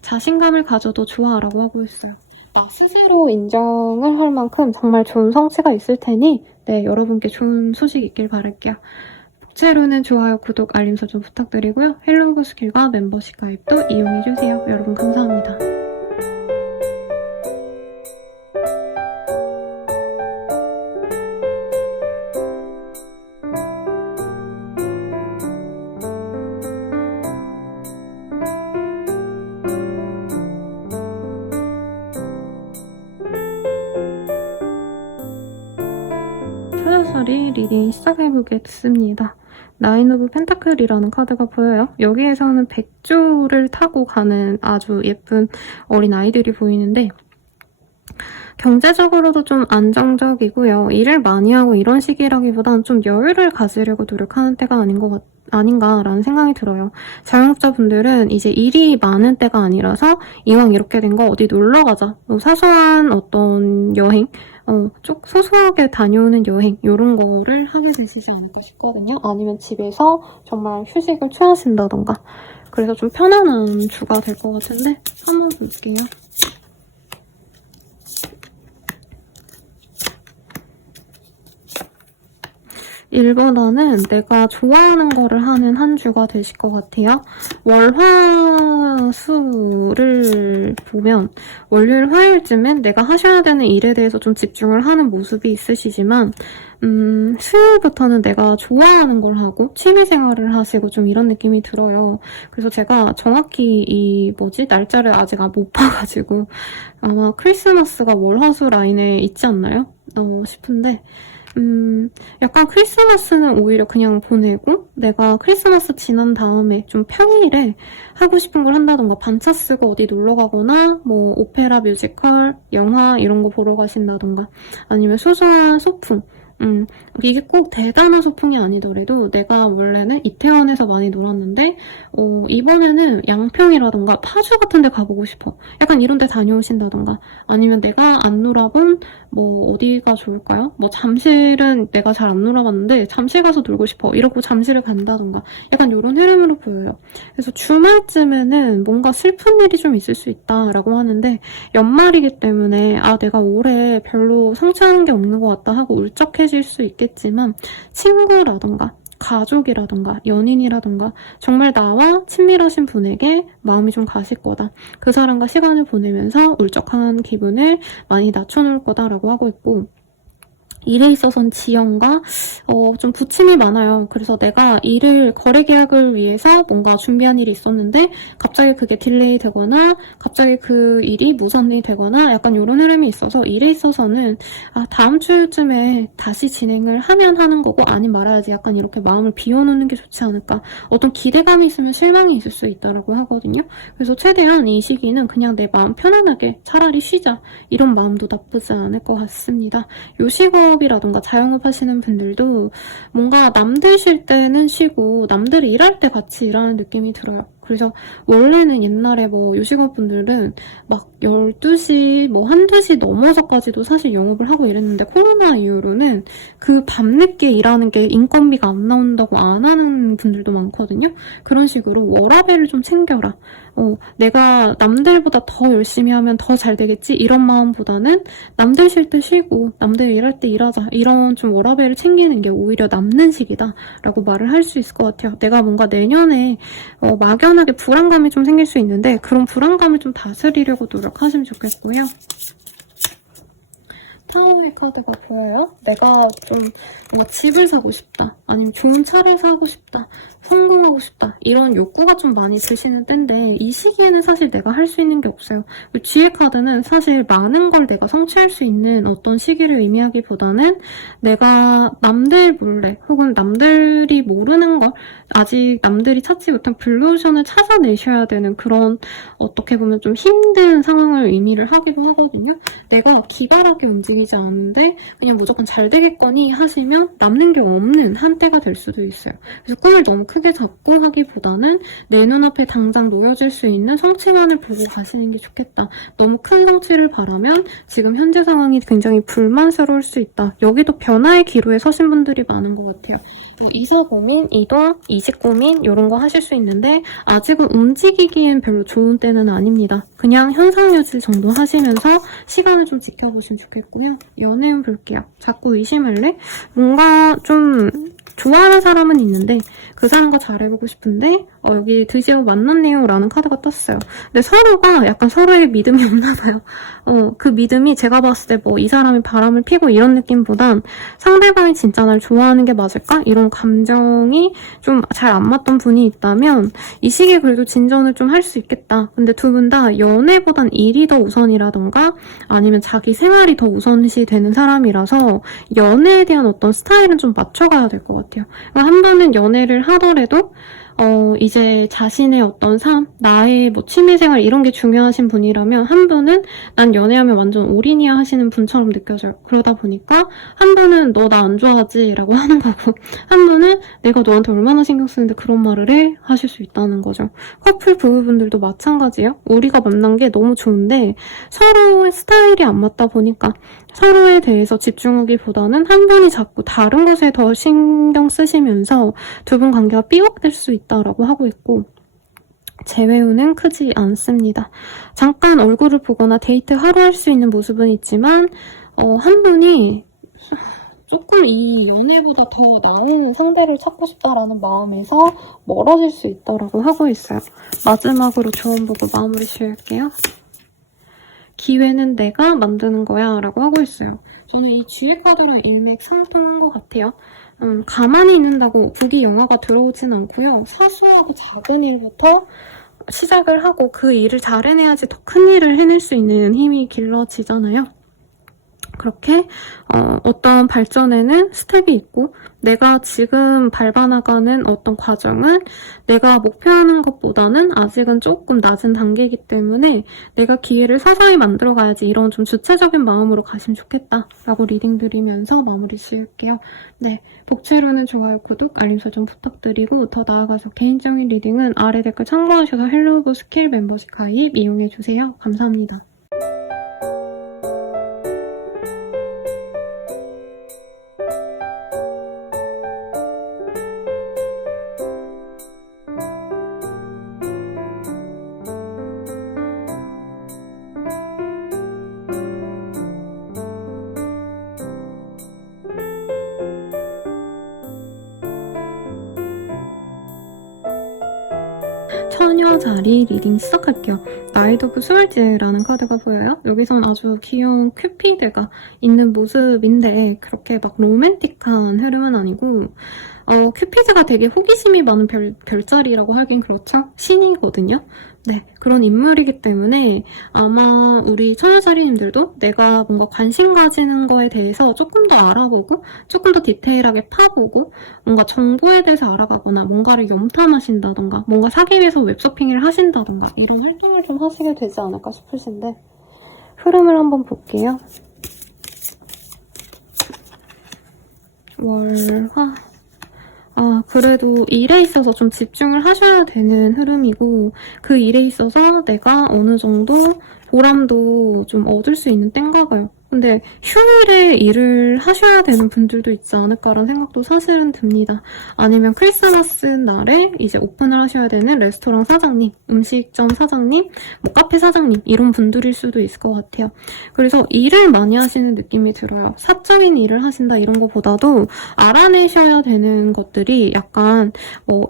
자신감을 가져도 좋아라고 하고 있어요. 나 스스로 인정을 할 만큼 정말 좋은 성취가 있을 테니 여러분께 좋은 소식 있길 바랄게요. 복채로는 좋아요, 구독, 알림 설정 부탁드리고요. 헬로우버 스킬과 멤버십 가입도 이용해주세요. 여러분 감사합니다. 소리 리딩 시작해보겠습니다. 나인 오브 펜타클이라는 카드가 보여요. 여기에서는 백조를 타고 가는 아주 예쁜 어린 아이들이 보이는데, 경제적으로도 좀 안정적이고요. 일을 많이 하고 이런 시기라기보단 좀 여유를 가지려고 노력하는 때가 아닌가라는 생각이 들어요. 자영업자분들은 이제 일이 많은 때가 아니라서 이왕 이렇게 된 거 어디 놀러 가자, 사소한 어떤 여행, 소소하게 다녀오는 여행 이런 거를 하게 되시지 않을까 싶거든요. 아니면 집에서 정말 휴식을 취하신다던가. 그래서 좀 편안한 주가 될 것 같은데 한번 볼게요. 일보다는 내가 좋아하는 거를 하는 한 주가 되실 것 같아요. 월화수를 보면 월요일 화요일쯤엔 내가 하셔야 되는 일에 대해서 좀 집중을 하는 모습이 있으시지만 수요일부터는 내가 좋아하는 걸 하고 취미생활을 하시고 좀 이런 느낌이 들어요. 그래서 제가 정확히 날짜를 아직 못 봐가지고 아마 크리스마스가 월화수 라인에 있지 않나요? 싶은데 약간 크리스마스는 오히려 그냥 보내고 내가 크리스마스 지난 다음에 좀 평일에 하고 싶은 걸 한다던가 반차 쓰고 어디 놀러 가거나 뭐 오페라, 뮤지컬, 영화 이런 거 보러 가신다던가 아니면 소소한 소풍 이게 꼭 대단한 소풍이 아니더라도 내가 원래는 이태원에서 많이 놀았는데 이번에는 양평이라던가 파주 같은 데 가보고 싶어. 약간 이런 데 다녀오신다던가 아니면 내가 안 놀아본 뭐 어디가 좋을까요? 뭐 잠실은 내가 잘 안 놀아봤는데 잠실 가서 놀고 싶어. 이러고 잠실을 간다던가 약간 이런 흐름으로 보여요. 그래서 주말쯤에는 뭔가 슬픈 일이 좀 있을 수 있다라고 하는데 연말이기 때문에 내가 올해 별로 성취하는 게 없는 것 같다 하고 울적해질 수 있겠지만 친구라던가 가족이라던가 연인이라던가 정말 나와 친밀하신 분에게 마음이 좀 가실 거다. 그 사람과 시간을 보내면서 울적한 기분을 많이 낮춰놓을 거다라고 하고 있고 일에 있어서는 지연과 좀 부침이 많아요. 그래서 내가 거래 계약을 위해서 뭔가 준비한 일이 있었는데 갑자기 그게 딜레이 되거나 갑자기 그 일이 무산이 되거나 약간 이런 흐름이 있어서 일에 있어서는 다음 주쯤에 다시 진행을 하면 하는 거고 아니면 말아야지 약간 이렇게 마음을 비워놓는 게 좋지 않을까. 어떤 기대감이 있으면 실망이 있을 수 있다고 하거든요. 그래서 최대한 이 시기는 그냥 내 마음 편안하게 차라리 쉬자. 이런 마음도 나쁘지 않을 것 같습니다. 요식업이라던가 자영업 하시는 분들도 뭔가 남들 쉴 때는 쉬고 남들이 일할 때 같이 일하는 느낌이 들어요. 그래서 원래는 옛날에 뭐 요식업 분들은 막 12시, 뭐 1~2시 넘어서까지도 사실 영업을 하고 이랬는데 코로나 이후로는 그 밤늦게 일하는 게 인건비가 안 나온다고 안 하는 분들도 많거든요. 그런 식으로 워라밸을 좀 챙겨라. 내가 남들보다 더 열심히 하면 더 잘 되겠지? 이런 마음보다는 남들 쉴 때 쉬고 남들 일할 때 일하자. 이런 좀 워라밸을 챙기는 게 오히려 남는 시기다 라고 말을 할 수 있을 것 같아요. 내가 뭔가 내년에 막연하게 불안감이 좀 생길 수 있는데 그런 불안감을 좀 다스리려고 노력하시면 좋겠고요. 타워의 카드가 보여요. 내가 좀 뭔가 집을 사고 싶다. 아니면 좋은 차를 사고 싶다. 성공하고 싶다. 이런 욕구가 좀 많이 드시는 때인데 이 시기에는 사실 내가 할 수 있는 게 없어요. 쥐의 카드는 사실 많은 걸 내가 성취할 수 있는 어떤 시기를 의미하기보다는 내가 남들 몰래 혹은 남들이 모르는 걸 아직 남들이 찾지 못한 블루오션을 찾아내셔야 되는 그런 어떻게 보면 좀 힘든 상황을 의미를 하기도 하거든요. 내가 기발하게 움직이지 않는데 그냥 무조건 잘 되겠거니 하시면 남는 게 없는 한때가 될 수도 있어요. 그래서 꿈을 너무 크게 잡고 하기보다는 내 눈앞에 당장 놓여질 수 있는 성취만을 보고 가시는 게 좋겠다. 너무 큰 성취를 바라면 지금 현재 상황이 굉장히 불만스러울 수 있다. 여기도 변화의 기로에 서신 분들이 많은 것 같아요. 이사 고민, 이동, 이직 고민 이런 거 하실 수 있는데 아직은 움직이기엔 별로 좋은 때는 아닙니다. 그냥 현상 유지 정도 하시면서 시간을 좀 지켜보시면 좋겠고요. 연애운 볼게요. 자꾸 의심할래? 뭔가 좀 좋아하는 사람은 있는데 그 사람과 잘해보고 싶은데 여기 드디어 만났네요 라는 카드가 떴어요. 근데 서로가 약간 서로에게 믿음이 없나봐요. 그 믿음이 제가 봤을 때 뭐 이 사람이 바람을 피고 이런 느낌보단 상대방이 진짜 날 좋아하는 게 맞을까? 이런 감정이 좀 잘 안 맞던 분이 있다면 이 시기에 그래도 진전을 좀 할 수 있겠다. 근데 두 분 다 연애보단 일이 더 우선이라던가 아니면 자기 생활이 더 우선시 되는 사람이라서 연애에 대한 어떤 스타일은 좀 맞춰가야 될 것 같아요. 그러니까 한 번은 연애를 하더라도 이제 자신의 어떤 삶, 나의 뭐 취미생활 이런 게 중요하신 분이라면 한 분은 난 연애하면 완전 올인이야 하시는 분처럼 느껴져요. 그러다 보니까 한 분은 너 나 안 좋아하지 라고 하는 거고 한 분은 내가 너한테 얼마나 신경 쓰는데 그런 말을 해? 하실 수 있다는 거죠. 커플 부부분들도 마찬가지예요. 우리가 만난 게 너무 좋은데 서로의 스타일이 안 맞다 보니까 서로에 대해서 집중하기보다는 한 분이 자꾸 다른 것에 더 신경 쓰시면서 두 분 관계가 삐걱될 수 있다라고 하고 있고 재회우는 크지 않습니다. 잠깐 얼굴을 보거나 데이트 하루 할 수 있는 모습은 있지만 한 분이 조금 이 연애보다 더 나은 상대를 찾고 싶다라는 마음에서 멀어질 수 있다라고 하고 있어요. 마지막으로 조언 보고 마무리 지을게요. 기회는 내가 만드는 거야 라고 하고 있어요. 저는 이 쥐의 카드랑 일맥상통한 것 같아요. 가만히 있는다고 부귀 영화가 들어오진 않고요. 사소하고 작은 일부터 시작을 하고 그 일을 잘 해내야지 더 큰 일을 해낼 수 있는 힘이 길러지잖아요. 그렇게 어떤 발전에는 스텝이 있고 내가 지금 밟아나가는 어떤 과정은 내가 목표하는 것보다는 아직은 조금 낮은 단계이기 때문에 내가 기회를 서서히 만들어가야지 이런 좀 주체적인 마음으로 가시면 좋겠다라고 리딩 드리면서 마무리 지을게요. 네, 복채로는 좋아요, 구독, 알림 설정 부탁드리고 더 나아가서 개인적인 리딩은 아래 댓글 참고하셔서 헬로우버 스킬 멤버십 가입 이용해주세요. 감사합니다. 처녀 자리 리딩 시작할게요. 나이드 오브 스월즈라는 카드가 보여요. 여기선 아주 귀여운 큐피드가 있는 모습인데 그렇게 막 로맨틱한 흐름은 아니고 큐피드가 되게 호기심이 많은 별자리라고 하긴 그렇죠. 신이거든요. 네, 그런 인물이기 때문에 아마 우리 처녀자리님들도 내가 뭔가 관심 가지는 거에 대해서 조금 더 알아보고 조금 더 디테일하게 파보고 뭔가 정보에 대해서 알아가거나 뭔가를 염탐하신다던가 뭔가 사기 위해서 웹서핑을 하신다던가 이런 활동을 좀 하시게 되지 않을까 싶으신데 흐름을 한번 볼게요. 월화 그래도 일에 있어서 좀 집중을 하셔야 되는 흐름이고 그 일에 있어서 내가 어느 정도 보람도 좀 얻을 수 있는 땐가 봐요. 근데 휴일에 일을 하셔야 되는 분들도 있지 않을까라는 생각도 사실은 듭니다. 아니면 크리스마스 날에 이제 오픈을 하셔야 되는 레스토랑 사장님, 음식점 사장님, 뭐 카페 사장님 이런 분들일 수도 있을 것 같아요. 그래서 일을 많이 하시는 느낌이 들어요. 사적인 일을 하신다 이런 것보다도 알아내셔야 되는 것들이 약간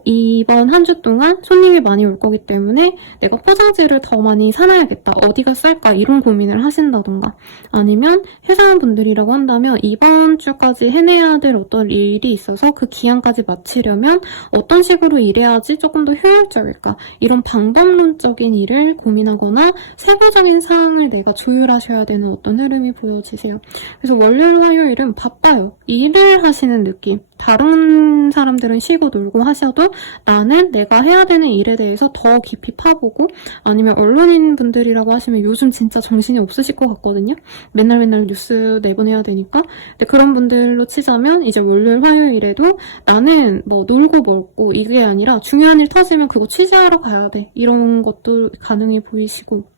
이번 한 주 동안 손님이 많이 올 거기 때문에 내가 포장지를 더 많이 사놔야겠다. 어디가 쌀까 이런 고민을 하신다던가 아니면 회사원분들이라고 한다면 이번 주까지 해내야 될 어떤 일이 있어서 그 기한까지 마치려면 어떤 식으로 일해야지 조금 더 효율적일까 이런 방법론적인 일을 고민하거나 세부적인 사항을 내가 조율하셔야 되는 어떤 흐름이 보여지세요. 그래서 월요일 화요일은 바빠요. 일을 하시는 느낌. 다른 사람들은 쉬고 놀고 하셔도 나는 내가 해야 되는 일에 대해서 더 깊이 파보고 아니면 언론인 분들이라고 하시면 요즘 진짜 정신이 없으실 것 같거든요. 맨날 뉴스 내보내야 되니까. 근데 그런 분들로 치자면 이제 월요일 화요일에도 나는 뭐 놀고 먹고 이게 아니라 중요한 일 터지면 그거 취재하러 가야 돼. 이런 것도 가능해 보이시고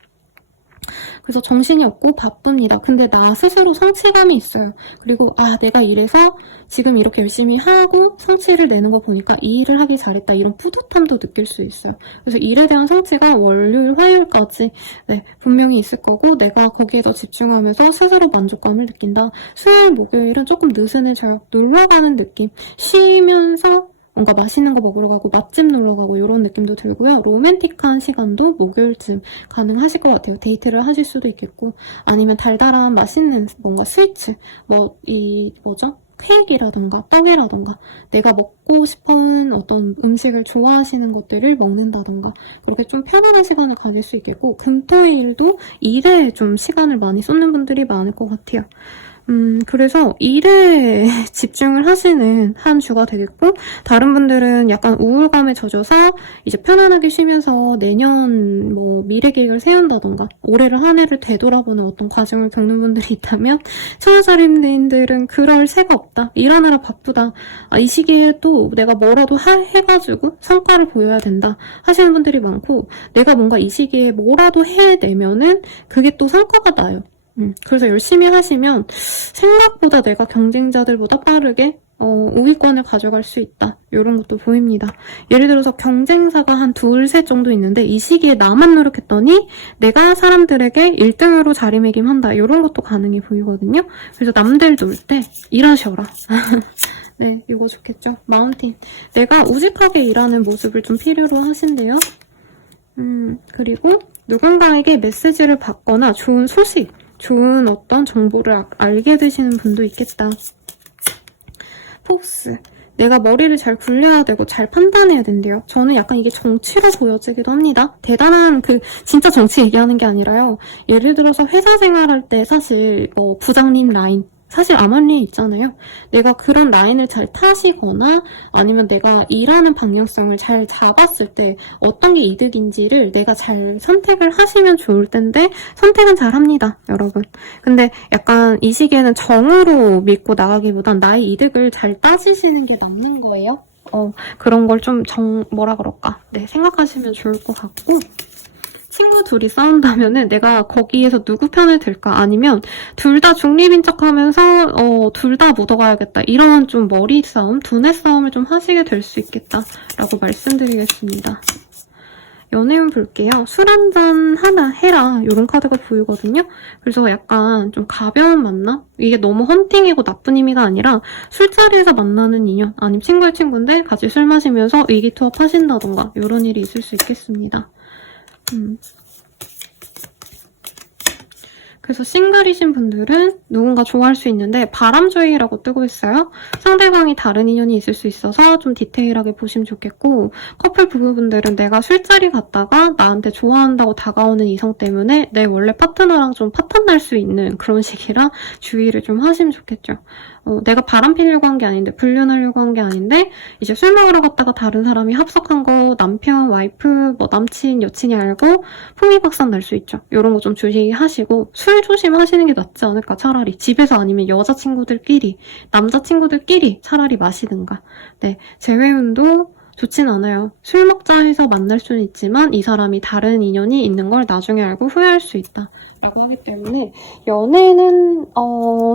그래서 정신이 없고 바쁩니다. 근데 나 스스로 성취감이 있어요. 그리고 내가 이래서 지금 이렇게 열심히 하고 성취를 내는 거 보니까 이 일을 하길 잘했다. 이런 뿌듯함도 느낄 수 있어요. 그래서 일에 대한 성취가 월요일, 화요일까지 분명히 있을 거고 내가 거기에 더 집중하면서 스스로 만족감을 느낀다. 수요일, 목요일은 조금 느슨해져요. 놀러가는 느낌. 쉬면서 뭔가 맛있는 거 먹으러 가고 맛집 놀러 가고 이런 느낌도 들고요. 로맨틱한 시간도 목요일쯤 가능하실 것 같아요. 데이트를 하실 수도 있겠고 아니면 달달한 맛있는 뭔가 스위츠 케이크라던가 떡이라던가 내가 먹고 싶은 어떤 음식을 좋아하시는 것들을 먹는다던가 그렇게 좀 편안한 시간을 가질 수 있겠고 금토일도 일에 좀 시간을 많이 쏟는 분들이 많을 것 같아요. 그래서 일에 집중을 하시는 한 주가 되겠고 다른 분들은 약간 우울감에 젖어서 이제 편안하게 쉬면서 내년 미래 계획을 세운다던가 올해를 한 해를 되돌아보는 어떤 과정을 겪는 분들이 있다면 처녀자리님들은 그럴 새가 없다. 일하느라 바쁘다. 이 시기에 또 내가 뭐라도 해가지고 성과를 보여야 된다 하시는 분들이 많고 내가 뭔가 이 시기에 뭐라도 해내면은 그게 또 성과가 나요. 그래서 열심히 하시면 생각보다 내가 경쟁자들보다 빠르게 우위권을 가져갈 수 있다. 이런 것도 보입니다. 예를 들어서 경쟁사가 한 둘, 셋 정도 있는데 이 시기에 나만 노력했더니 내가 사람들에게 1등으로 자리매김한다. 이런 것도 가능해 보이거든요. 그래서 남들 놀 때 일하셔라. 네, 이거 좋겠죠? 마운틴. 내가 우직하게 일하는 모습을 좀 필요로 하신대요. 그리고 누군가에게 메시지를 받거나 좋은 소식, 좋은 어떤 정보를 알게 되시는 분도 있겠다. 포스. 내가 머리를 잘 굴려야 되고 잘 판단해야 된대요. 저는 약간 이게 정치로 보여지기도 합니다. 대단한 진짜 정치 얘기하는 게 아니라요. 예를 들어서 회사 생활할 때 사실 부장님 라인, 사실 암암리에 있잖아요. 내가 그런 라인을 잘 타시거나 아니면 내가 일하는 방향성을 잘 잡았을 때 어떤 게 이득인지를 내가 잘 선택을 하시면 좋을 텐데 선택은 잘 합니다, 여러분. 근데 약간 이 시기에는 정으로 믿고 나가기보단 나의 이득을 잘 따지시는 게 맞는 거예요. 그런 걸 좀 뭐라 그럴까? 네, 생각하시면 좋을 것 같고. 친구 둘이 싸운다면은 내가 거기에서 누구 편을 들까? 아니면 둘 다 중립인 척하면서 둘 다 묻어가야겠다. 이런 좀 머리 싸움, 두뇌 싸움을 좀 하시게 될 수 있겠다라고 말씀드리겠습니다. 연애운 볼게요. 술 한잔 하나 해라. 이런 카드가 보이거든요. 그래서 약간 좀 가벼운 만남? 이게 너무 헌팅이고 나쁜 의미가 아니라 술자리에서 만나는 인연 아니면 친구의 친구인데 같이 술 마시면서 의기투합 하신다던가 이런 일이 있을 수 있겠습니다. 그래서 싱글이신 분들은 누군가 좋아할 수 있는데 바람주의라고 뜨고 있어요. 상대방이 다른 인연이 있을 수 있어서 좀 디테일하게 보시면 좋겠고, 커플 부부분들은 내가 술자리 갔다가 나한테 좋아한다고 다가오는 이성 때문에 내 원래 파트너랑 좀 파탄 날 수 있는 그런 식이라 주의를 좀 하시면 좋겠죠. 내가 바람 피려고 한 게 아닌데, 불륜하려고 한 게 아닌데 이제 술 먹으러 갔다가 다른 사람이 합석한 거 남편, 와이프, 남친, 여친이 알고 풍미박산 날 수 있죠. 이런 거 좀 주의하시고 술 조심하시는 게 낫지 않을까. 차라리 집에서 아니면 여자친구들끼리, 남자친구들끼리 차라리 마시든가. 네, 재회운도 좋진 않아요. 술 먹자 해서 만날 수는 있지만 이 사람이 다른 인연이 있는 걸 나중에 알고 후회할 수 있다 라고 하기 때문에 연애는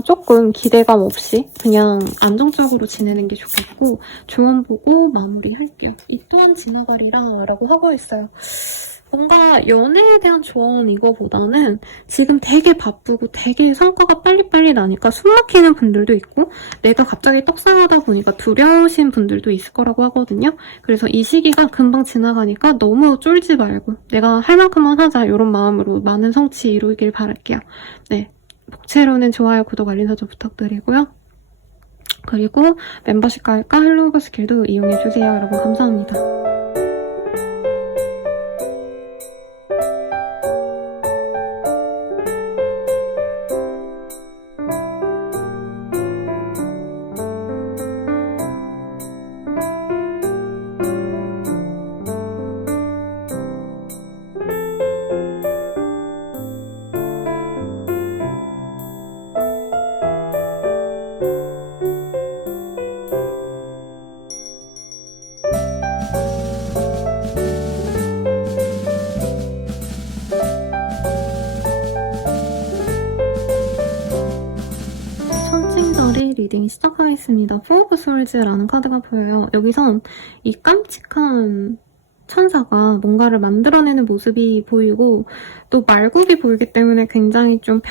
조금 기대감 없이 그냥 안정적으로 지내는 게 좋겠고, 조언 보고 마무리할게요. 이 또한 지나가리라 라고 하고 있어요. 뭔가 연애에 대한 조언 이거보다는 지금 되게 바쁘고 되게 성과가 빨리빨리 나니까 숨 막히는 분들도 있고 내가 갑자기 떡상하다 보니까 두려우신 분들도 있을 거라고 하거든요. 그래서 이 시기가 금방 지나가니까 너무 쫄지 말고 내가 할 만큼만 하자 이런 마음으로 많은 성취 이루길 바랄게요. 네, 복채로는 좋아요, 구독, 알림 설정 부탁드리고요. 그리고 멤버십 가입과 헬로우버 스킬도 이용해주세요. 여러분 감사합니다. 천칭절의 리딩 시작하겠습니다. 포 오브 솔즈라는 카드가 보여요. 여기선 이 깜찍한 천사가 뭔가를 만들어내는 모습이 보이고 또 말국이 보이기 때문에 굉장히 좀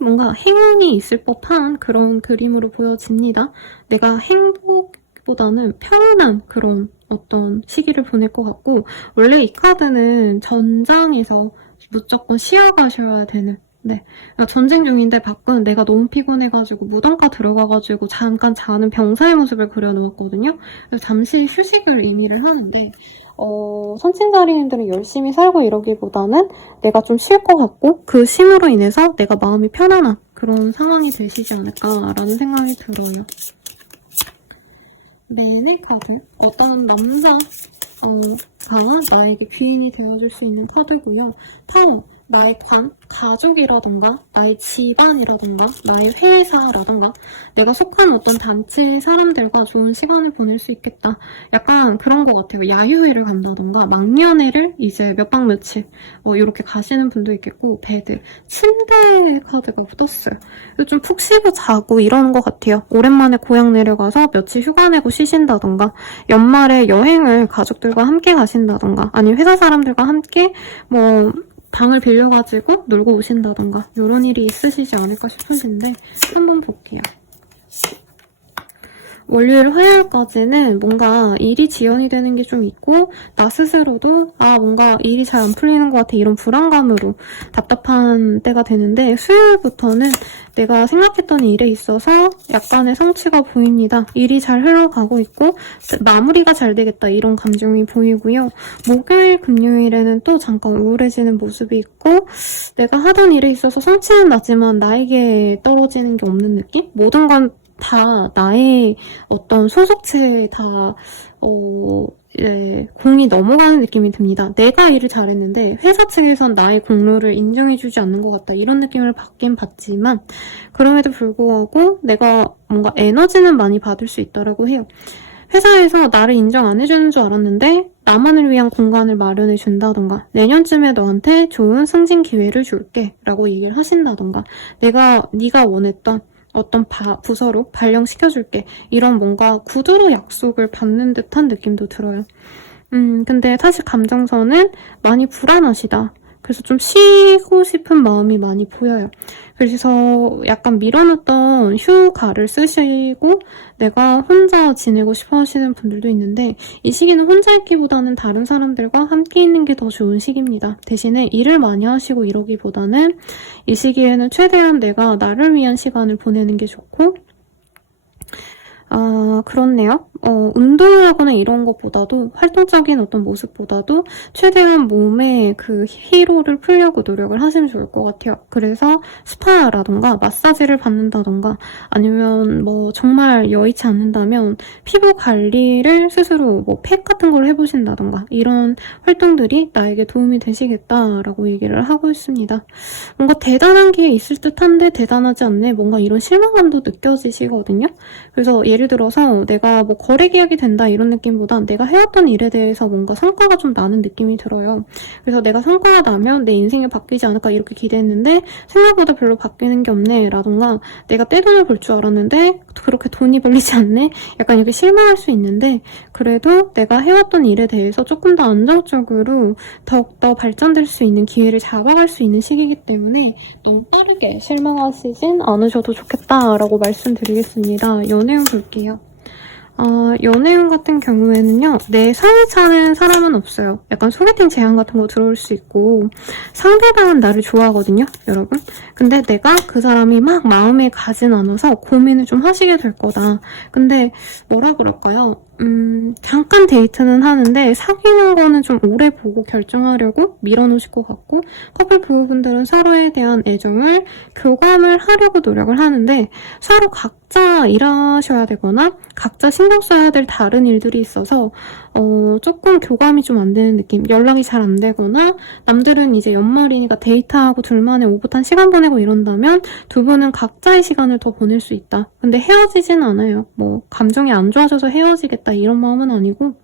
뭔가 행운이 있을 법한 그런 그림으로 보여집니다. 내가 행복보다는 평온한 그런 어떤 시기를 보낼 것 같고, 원래 이 카드는 전장에서 무조건 쉬어가셔야 되는, 네, 그러니까 전쟁 중인데 밖은 내가 너무 피곤해가지고 무덤가 들어가가지고 잠깐 자는 병사의 모습을 그려놓았거든요. 그래서 잠시 휴식을 의미를 하는데 선친자리님들은 열심히 살고 이러기보다는 내가 좀 쉴 것 같고 그 쉼으로 인해서 내가 마음이 편안한 그런 상황이 되시지 않을까라는 생각이 들어요. 맨의 카드. 어떤 남자가 나에게 귀인이 되어줄 수 있는 카드고요. 타워. 나의 가족이라던가 나의 집안이라던가 나의 회사라던가 내가 속한 어떤 단체의 사람들과 좋은 시간을 보낼 수 있겠다. 약간 그런 것 같아요. 야유회를 간다던가 막년회를 이제 몇 박 며칠 이렇게 가시는 분도 있겠고 베드, 침대 카드가 떴어요. 좀 푹 쉬고 자고 이러는 것 같아요. 오랜만에 고향 내려가서 며칠 휴가 내고 쉬신다던가 연말에 여행을 가족들과 함께 가신다던가 아니면 회사 사람들과 함께 뭐 방을 빌려가지고 놀고 오신다던가 이런 일이 있으시지 않을까 싶으신데 한번 볼게요. 월요일, 화요일까지는 뭔가 일이 지연이 되는 게 좀 있고 나 스스로도 뭔가 일이 잘 안 풀리는 것 같아 이런 불안감으로 답답한 때가 되는데 수요일부터는 내가 생각했던 일에 있어서 약간의 성취가 보입니다. 일이 잘 흘러가고 있고 마무리가 잘 되겠다 이런 감정이 보이고요. 목요일, 금요일에는 또 잠깐 우울해지는 모습이 있고 내가 하던 일에 있어서 성취는 나지만 나에게 떨어지는 게 없는 느낌? 모든 건 다 나의 어떤 소속체에 다 공이 넘어가는 느낌이 듭니다. 내가 일을 잘했는데 회사 측에선 나의 공로를 인정해주지 않는 것 같다. 이런 느낌을 받긴 받지만 그럼에도 불구하고 내가 뭔가 에너지는 많이 받을 수 있다고 해요. 회사에서 나를 인정 안 해주는 줄 알았는데 나만을 위한 공간을 마련해 준다던가 내년쯤에 너한테 좋은 승진 기회를 줄게 라고 얘기를 하신다던가 네가 원했던 어떤 부서로 발령시켜줄게 이런 뭔가 구두로 약속을 받는 듯한 느낌도 들어요. 근데 사실 감정선은 많이 불안하시다. 그래서 좀 쉬고 싶은 마음이 많이 보여요. 그래서 약간 밀어놨던 휴가를 쓰시고 내가 혼자 지내고 싶어 하시는 분들도 있는데 이 시기는 혼자 있기보다는 다른 사람들과 함께 있는 게 더 좋은 시기입니다. 대신에 일을 많이 하시고 이러기보다는 이 시기에는 최대한 내가 나를 위한 시간을 보내는 게 좋고 그렇네요. 운동을 하거나 이런 것보다도 활동적인 어떤 모습보다도 최대한 몸에 그 피로를 풀려고 노력을 하시면 좋을 것 같아요. 그래서 스파라던가 마사지를 받는다던가 아니면 뭐 정말 여의치 않는다면 피부 관리를 스스로 뭐 팩 같은 걸 해보신다던가 이런 활동들이 나에게 도움이 되시겠다라고 얘기를 하고 있습니다. 뭔가 대단한 게 있을 듯한데 대단하지 않네. 뭔가 이런 실망감도 느껴지시거든요. 그래서 예를 들어서 내가 뭐 거래 계약이 된다 이런 느낌보단 내가 해왔던 일에 대해서 뭔가 성과가 좀 나는 느낌이 들어요. 그래서 내가 성과가 나면 내 인생이 바뀌지 않을까 이렇게 기대했는데 생각보다 별로 바뀌는 게 없네 라던가 내가 떼돈을 벌 줄 알았는데 그렇게 돈이 벌리지 않네 약간 이렇게 실망할 수 있는데 그래도 내가 해왔던 일에 대해서 조금 더 안정적으로 더욱더 발전될 수 있는 기회를 잡아갈 수 있는 시기이기 때문에 너무 빠르게 실망하시진 않으셔도 좋겠다라고 말씀드리겠습니다. 연애운 볼게요. 연애운 같은 경우에는요, 내 성을 차는 사람은 없어요. 약간 소개팅 제안 같은 거 들어올 수 있고, 상대방은 나를 좋아하거든요, 여러분. 근데 내가 그 사람이 막 마음에 가진 않아서 고민을 좀 하시게 될 거다. 근데 뭐라 그럴까요? 잠깐 데이트는 하는데 사귀는 거는 좀 오래 보고 결정하려고 밀어놓으실 것 같고 커플 부부분들은 서로에 대한 애정을 교감을 하려고 노력을 하는데 서로 각자 일하셔야 되거나 각자 신경 써야 될 다른 일들이 있어서 조금 교감이 좀 안 되는 느낌 연락이 잘 안 되거나 남들은 이제 연말이니까 데이트하고 둘만의 오붓한 시간 보내고 이런다면 두 분은 각자의 시간을 더 보낼 수 있다. 근데 헤어지진 않아요. 뭐 감정이 안 좋아져서 헤어지겠다 이런 마음은 아니고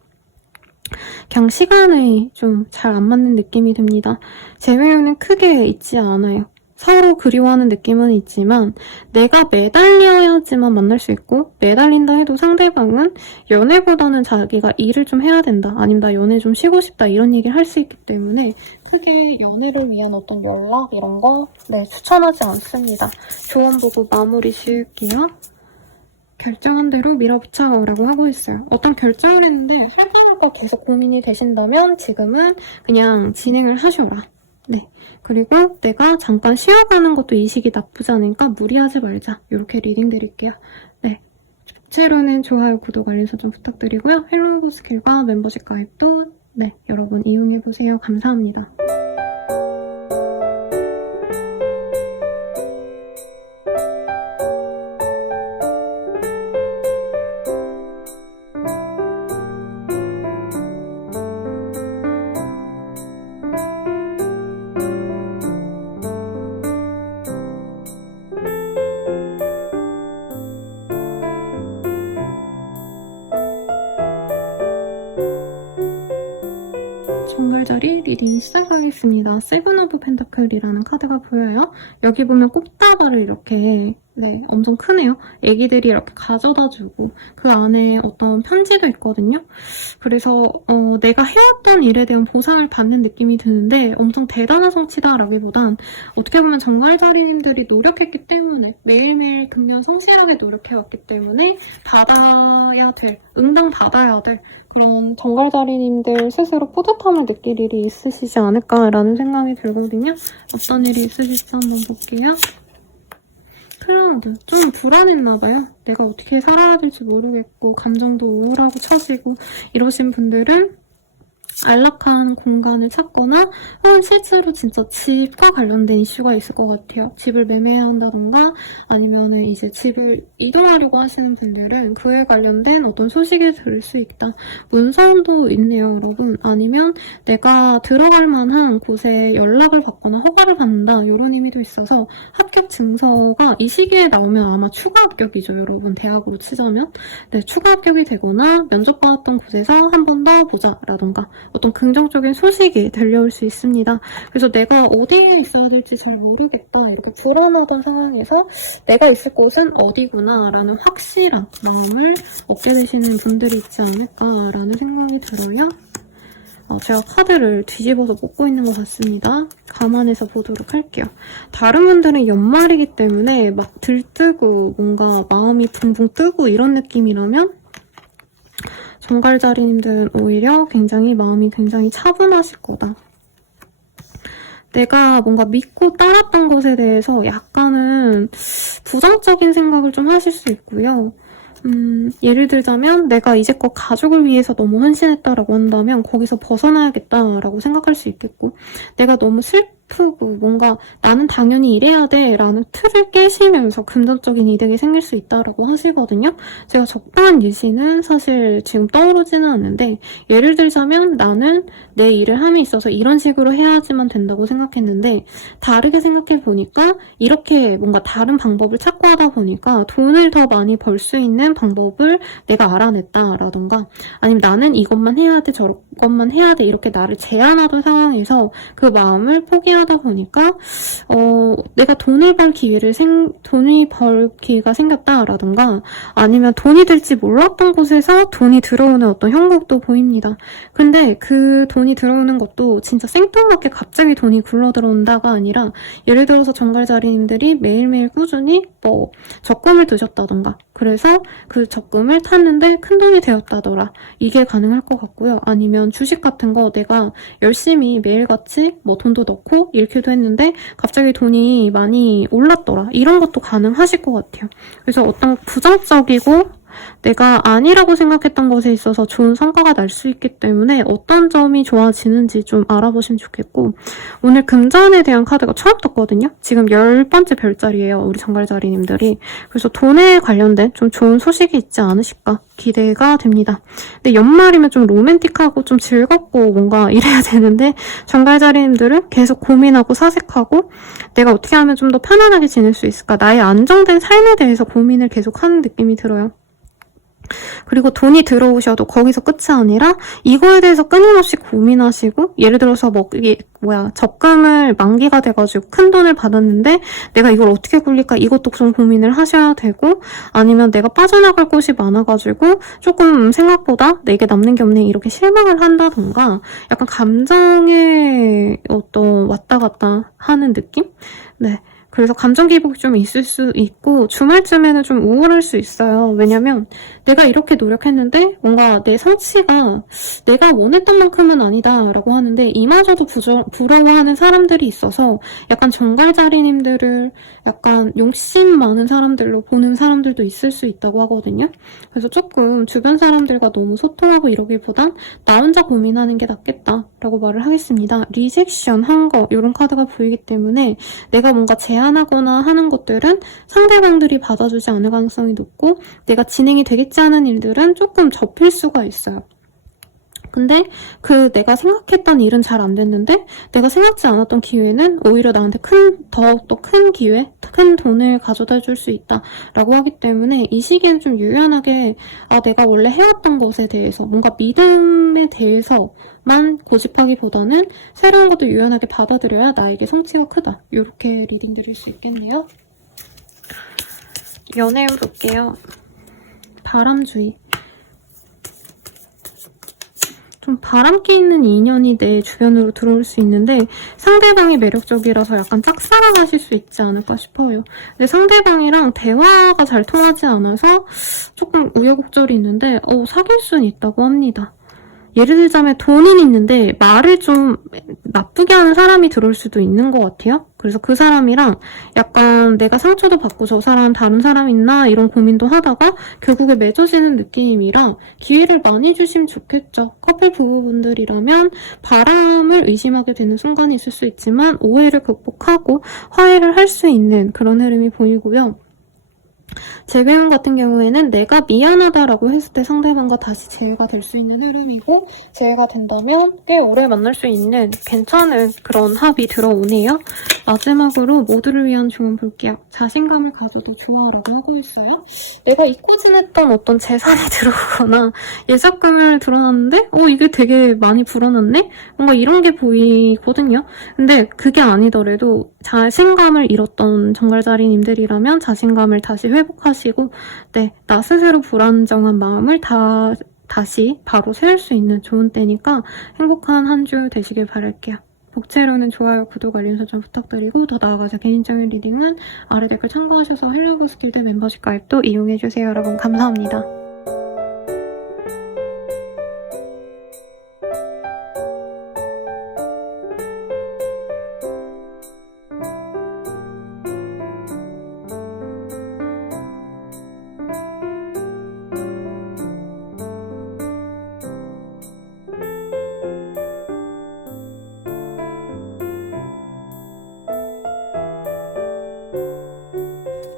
그냥 시간이 좀 잘 안 맞는 느낌이 듭니다. 재회유는 크게 있지 않아요. 서로 그리워하는 느낌은 있지만 내가 매달려야지만 만날 수 있고 매달린다 해도 상대방은 연애보다는 자기가 일을 좀 해야 된다 아니면 나 연애 좀 쉬고 싶다 이런 얘기를 할 수 있기 때문에 크게 연애를 위한 어떤 연락 이런 거 추천하지 않습니다. 조언 보고 마무리 지을게요. 결정한 대로 밀어붙여라고 하고 있어요. 어떤 결정을 했는데 할까 말까 계속 고민이 되신다면 지금은 그냥 진행을 하셔라. 네. 그리고 내가 잠깐 쉬어가는 것도 이 시기 나쁘지 않으니까 무리하지 말자. 이렇게 리딩 드릴게요. 네. 최로는 좋아요, 구독, 알림 설정 부탁드리고요. 헬로우 스킬과 멤버십 가입도 여러분 이용해보세요. 감사합니다. 정갈자리 리딩 시작하겠습니다. 세븐 오브 펜타클이라는 카드가 보여요. 여기 보면 꽃다발을 이렇게 엄청 크네요. 애기들이 이렇게 가져다주고 그 안에 어떤 편지도 있거든요. 그래서 내가 해왔던 일에 대한 보상을 받는 느낌이 드는데 엄청 대단한 성취다라기보단 어떻게 보면 정갈자리님들이 노력했기 때문에 매일매일 금년 성실하게 노력해왔기 때문에 받아야 될, 응당 받아야 될 그런 정갈자리님들 스스로 뿌듯함을 느낄 일이 있으시지 않을까라는 생각이 들거든요. 어떤 일이 있으실지 한번 볼게요. 클라우드. 좀 불안했나봐요. 내가 어떻게 살아야 될지 모르겠고 감정도 우울하고 처지고 이러신 분들은 안락한 공간을 찾거나 혹은 실제로 진짜 집과 관련된 이슈가 있을 것 같아요. 집을 매매해야 한다던가 아니면 이제 집을 이동하려고 하시는 분들은 그에 관련된 어떤 소식을 들을 수 있다. 문서도 있네요, 여러분. 아니면 내가 들어갈 만한 곳에 연락을 받거나 허가를 받는다 이런 의미도 있어서 합격 증서가 이 시기에 나오면 아마 추가 합격이죠, 여러분. 대학으로 치자면. 추가 합격이 되거나 면접 받았던 곳에서 한 번 더 보자 라던가 어떤 긍정적인 소식이 들려올 수 있습니다. 그래서 내가 어디에 있어야 될지 잘 모르겠다. 이렇게 불안하던 상황에서 내가 있을 곳은 어디구나 라는 확실한 마음을 얻게 되시는 분들이 있지 않을까라는 생각이 들어요. 제가 카드를 뒤집어서 뽑고 있는 것 같습니다. 감안해서 보도록 할게요. 다른 분들은 연말이기 때문에 막 들뜨고 뭔가 마음이 붕붕 뜨고 이런 느낌이라면 정갈자리님들은 오히려 마음이 굉장히 차분하실 거다. 내가 뭔가 믿고 따랐던 것에 대해서 약간은 부정적인 생각을 좀 하실 수 있고요. 예를 들자면 내가 이제껏 가족을 위해서 너무 헌신했다라고 한다면 거기서 벗어나야겠다라고 생각할 수 있겠고 내가 너무 슬프고 뭔가 나는 당연히 이래야 돼 라는 틀을 깨시면서 금전적인 이득이 생길 수 있다라고 하시거든요. 제가 적당한 예시는 사실 지금 떠오르지는 않는데 예를 들자면 나는 내 일을 함에 있어서 이런 식으로 해야지만 된다고 생각했는데 다르게 생각해보니까 이렇게 뭔가 다른 방법을 찾고 하다 보니까 돈을 더 많이 벌 수 있는 방법을 내가 알아냈다라던가 아니면 나는 이것만 해야 돼 저것만 해야 돼 이렇게 나를 제한하던 상황에서 그 마음을 포기하다 보니까 내가 돈을 벌 기회가 생겼다라던가 아니면 돈이 될지 몰랐던 곳에서 돈이 들어오는 어떤 형국도 보입니다. 근데 그 돈이 들어오는 것도 진짜 생뚱맞게 갑자기 돈이 굴러들어온다가 아니라 예를 들어서 정갈자리님들이 매일매일 꾸준히 적금을 드셨다던가 그래서 그 적금을 탔는데 큰돈이 되었다더라. 이게 가능할 것 같고요. 아니면 주식 같은 거 내가 열심히 매일같이 돈도 넣고 잃기도 했는데 갑자기 돈이 많이 올랐더라. 이런 것도 가능하실 것 같아요. 그래서 어떤 부정적이고 내가 아니라고 생각했던 것에 있어서 좋은 성과가 날 수 있기 때문에 어떤 점이 좋아지는지 좀 알아보시면 좋겠고 오늘 금전에 대한 카드가 처음 떴거든요. 지금 10번째 별자리예요. 우리 정갈자리님들이. 그래서 돈에 관련된 좀 좋은 소식이 있지 않으실까 기대가 됩니다. 근데 연말이면 좀 로맨틱하고 좀 즐겁고 뭔가 이래야 되는데 정갈자리님들은 계속 고민하고 사색하고 내가 어떻게 하면 좀 더 편안하게 지낼 수 있을까 나의 안정된 삶에 대해서 고민을 계속 하는 느낌이 들어요. 그리고 돈이 들어오셔도 거기서 끝이 아니라 이거에 대해서 끊임없이 고민하시고 예를 들어서 적금을 만기가 돼가지고 큰 돈을 받았는데 내가 이걸 어떻게 굴릴까 이것도 좀 고민을 하셔야 되고 아니면 내가 빠져나갈 곳이 많아가지고 조금 생각보다 내게 남는 게 없네 이렇게 실망을 한다던가 약간 감정에 어떤 왔다 갔다 하는 느낌? 그래서 감정 기복이 좀 있을 수 있고 주말쯤에는 좀 우울할 수 있어요. 왜냐면 내가 이렇게 노력했는데 뭔가 내 성취가 내가 원했던 만큼은 아니다 라고 하는데 이마저도 부러워하는 사람들이 있어서 약간 정갈자리님들을 약간 용심 많은 사람들로 보는 사람들도 있을 수 있다고 하거든요. 그래서 조금 주변 사람들과 너무 소통하고 이러기보단 나 혼자 고민하는 게 낫겠다 라고 말을 하겠습니다. 리젝션 한 거 이런 카드가 보이기 때문에 내가 뭔가 제안하거나 하는 것들은 상대방들이 받아주지 않을 가능성이 높고 내가 진행이 되겠지 않은 일들은 조금 접힐 수가 있어요. 근데 내가 생각했던 일은 잘 안 됐는데 내가 생각지 않았던 기회는 오히려 나한테 더욱더 큰 기회, 큰 돈을 가져다 줄 수 있다라고 하기 때문에 이 시기엔 좀 유연하게 내가 원래 해왔던 것에 대해서 뭔가 믿음에 대해서 것만 고집하기보다는 새로운 것도 유연하게 받아들여야 나에게 성취가 크다. 이렇게 리딩 드릴 수 있겠네요. 연애운 볼게요. 바람주의. 좀 바람기 있는 인연이 내 주변으로 들어올 수 있는데 상대방이 매력적이라서 약간 짝사랑하실 수 있지 않을까 싶어요. 근데 상대방이랑 대화가 잘 통하지 않아서 조금 우여곡절이 있는데 사귈 수는 있다고 합니다. 예를 들자면 돈은 있는데 말을 좀 나쁘게 하는 사람이 들어올 수도 있는 것 같아요. 그래서 그 사람이랑 약간 내가 상처도 받고 저 사람 다른 사람 있나 이런 고민도 하다가 결국에 맺어지는 느낌이라 기회를 많이 주시면 좋겠죠. 커플 부부분들이라면 바람을 의심하게 되는 순간이 있을 수 있지만 오해를 극복하고 화해를 할 수 있는 그런 흐름이 보이고요. 재배운 같은 경우에는 내가 미안하다라고 했을 때 상대방과 다시 재회가 될 수 있는 흐름이고 재회가 된다면 꽤 오래 만날 수 있는 괜찮은 그런 합이 들어오네요. 마지막으로 모두를 위한 조언 볼게요. 자신감을 가져도 좋아라고 하고 있어요. 내가 잊고 지냈던 어떤 재산이 들어오거나 예적금을 들어놨는데 이게 되게 많이 불어났네? 뭔가 이런 게 보이거든요. 근데 그게 아니더라도 자신감을 잃었던 정갈자리님들이라면 자신감을 다시 회복하시고 나 스스로 불안정한 마음을 다시 바로 세울 수 있는 좋은 때니까 행복한 한 주 되시길 바랄게요. 복채로는 좋아요, 구독, 알림 설정 부탁드리고 더 나아가서 개인적인 리딩은 아래 댓글 참고하셔서 헬로버스 길드 멤버십 가입도 이용해주세요. 여러분 감사합니다.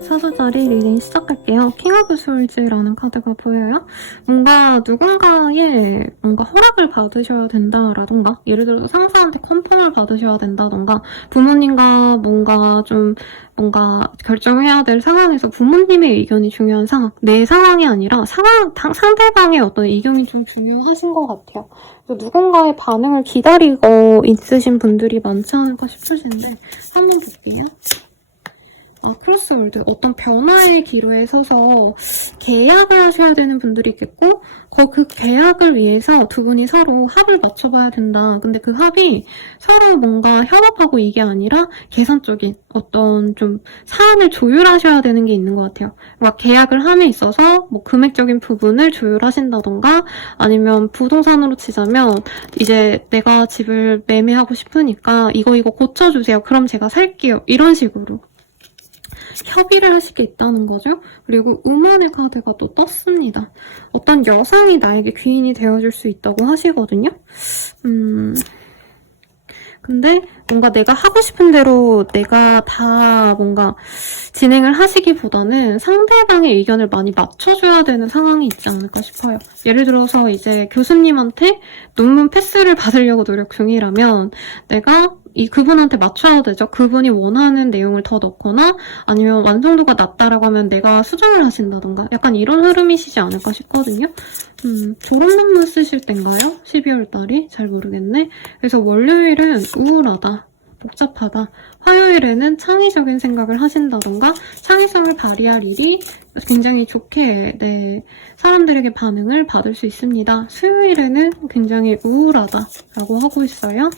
사수자리 리딩 시작할게요. 킹 오브 솔즈라는 카드가 보여요. 뭔가 누군가의 허락을 받으셔야 된다라던가 예를 들어서 상사한테 컨펌을 받으셔야 된다던가 부모님과 뭔가 결정해야 될 상황에서 부모님의 의견이 중요한 상황, 내 상황이 아니라 상대방의 어떤 의견이 좀 중요하신 것 같아요. 누군가의 반응을 기다리고 있으신 분들이 많지 않을까 싶으신데 한번 볼게요. 크로스월드. 어떤 변화의 기로에 서서 계약을 하셔야 되는 분들이 있겠고 그 계약을 위해서 두 분이 서로 합을 맞춰봐야 된다. 근데 그 합이 서로 뭔가 협업하고 이게 아니라 계산적인 어떤 좀 사안을 조율하셔야 되는 게 있는 것 같아요. 그러니까 계약을 함에 있어서 금액적인 부분을 조율하신다던가 아니면 부동산으로 치자면 이제 내가 집을 매매하고 싶으니까 이거 고쳐주세요. 그럼 제가 살게요. 이런 식으로. 협의를 하실 게 있다는 거죠. 그리고 우먼의 카드가 또 떴습니다. 어떤 여성이 나에게 귀인이 되어줄 수 있다고 하시거든요. 근데 뭔가 내가 하고 싶은 대로 내가 다 뭔가 진행을 하시기보다는 상대방의 의견을 많이 맞춰줘야 되는 상황이 있지 않을까 싶어요. 예를 들어서 이제 교수님한테 논문 패스를 받으려고 노력 중이라면 내가 그분한테 맞춰야 되죠. 그분이 원하는 내용을 더 넣거나 아니면 완성도가 낮다라고 하면 내가 수정을 하신다던가 약간 이런 흐름이시지 않을까 싶거든요. 졸업 논문 쓰실 땐가요? 12월 달이? 잘 모르겠네. 그래서 월요일은 우울하다, 복잡하다. 화요일에는 창의적인 생각을 하신다던가 창의성을 발휘할 일이 굉장히 좋게 사람들에게 반응을 받을 수 있습니다. 수요일에는 굉장히 우울하다라고 하고 있어요.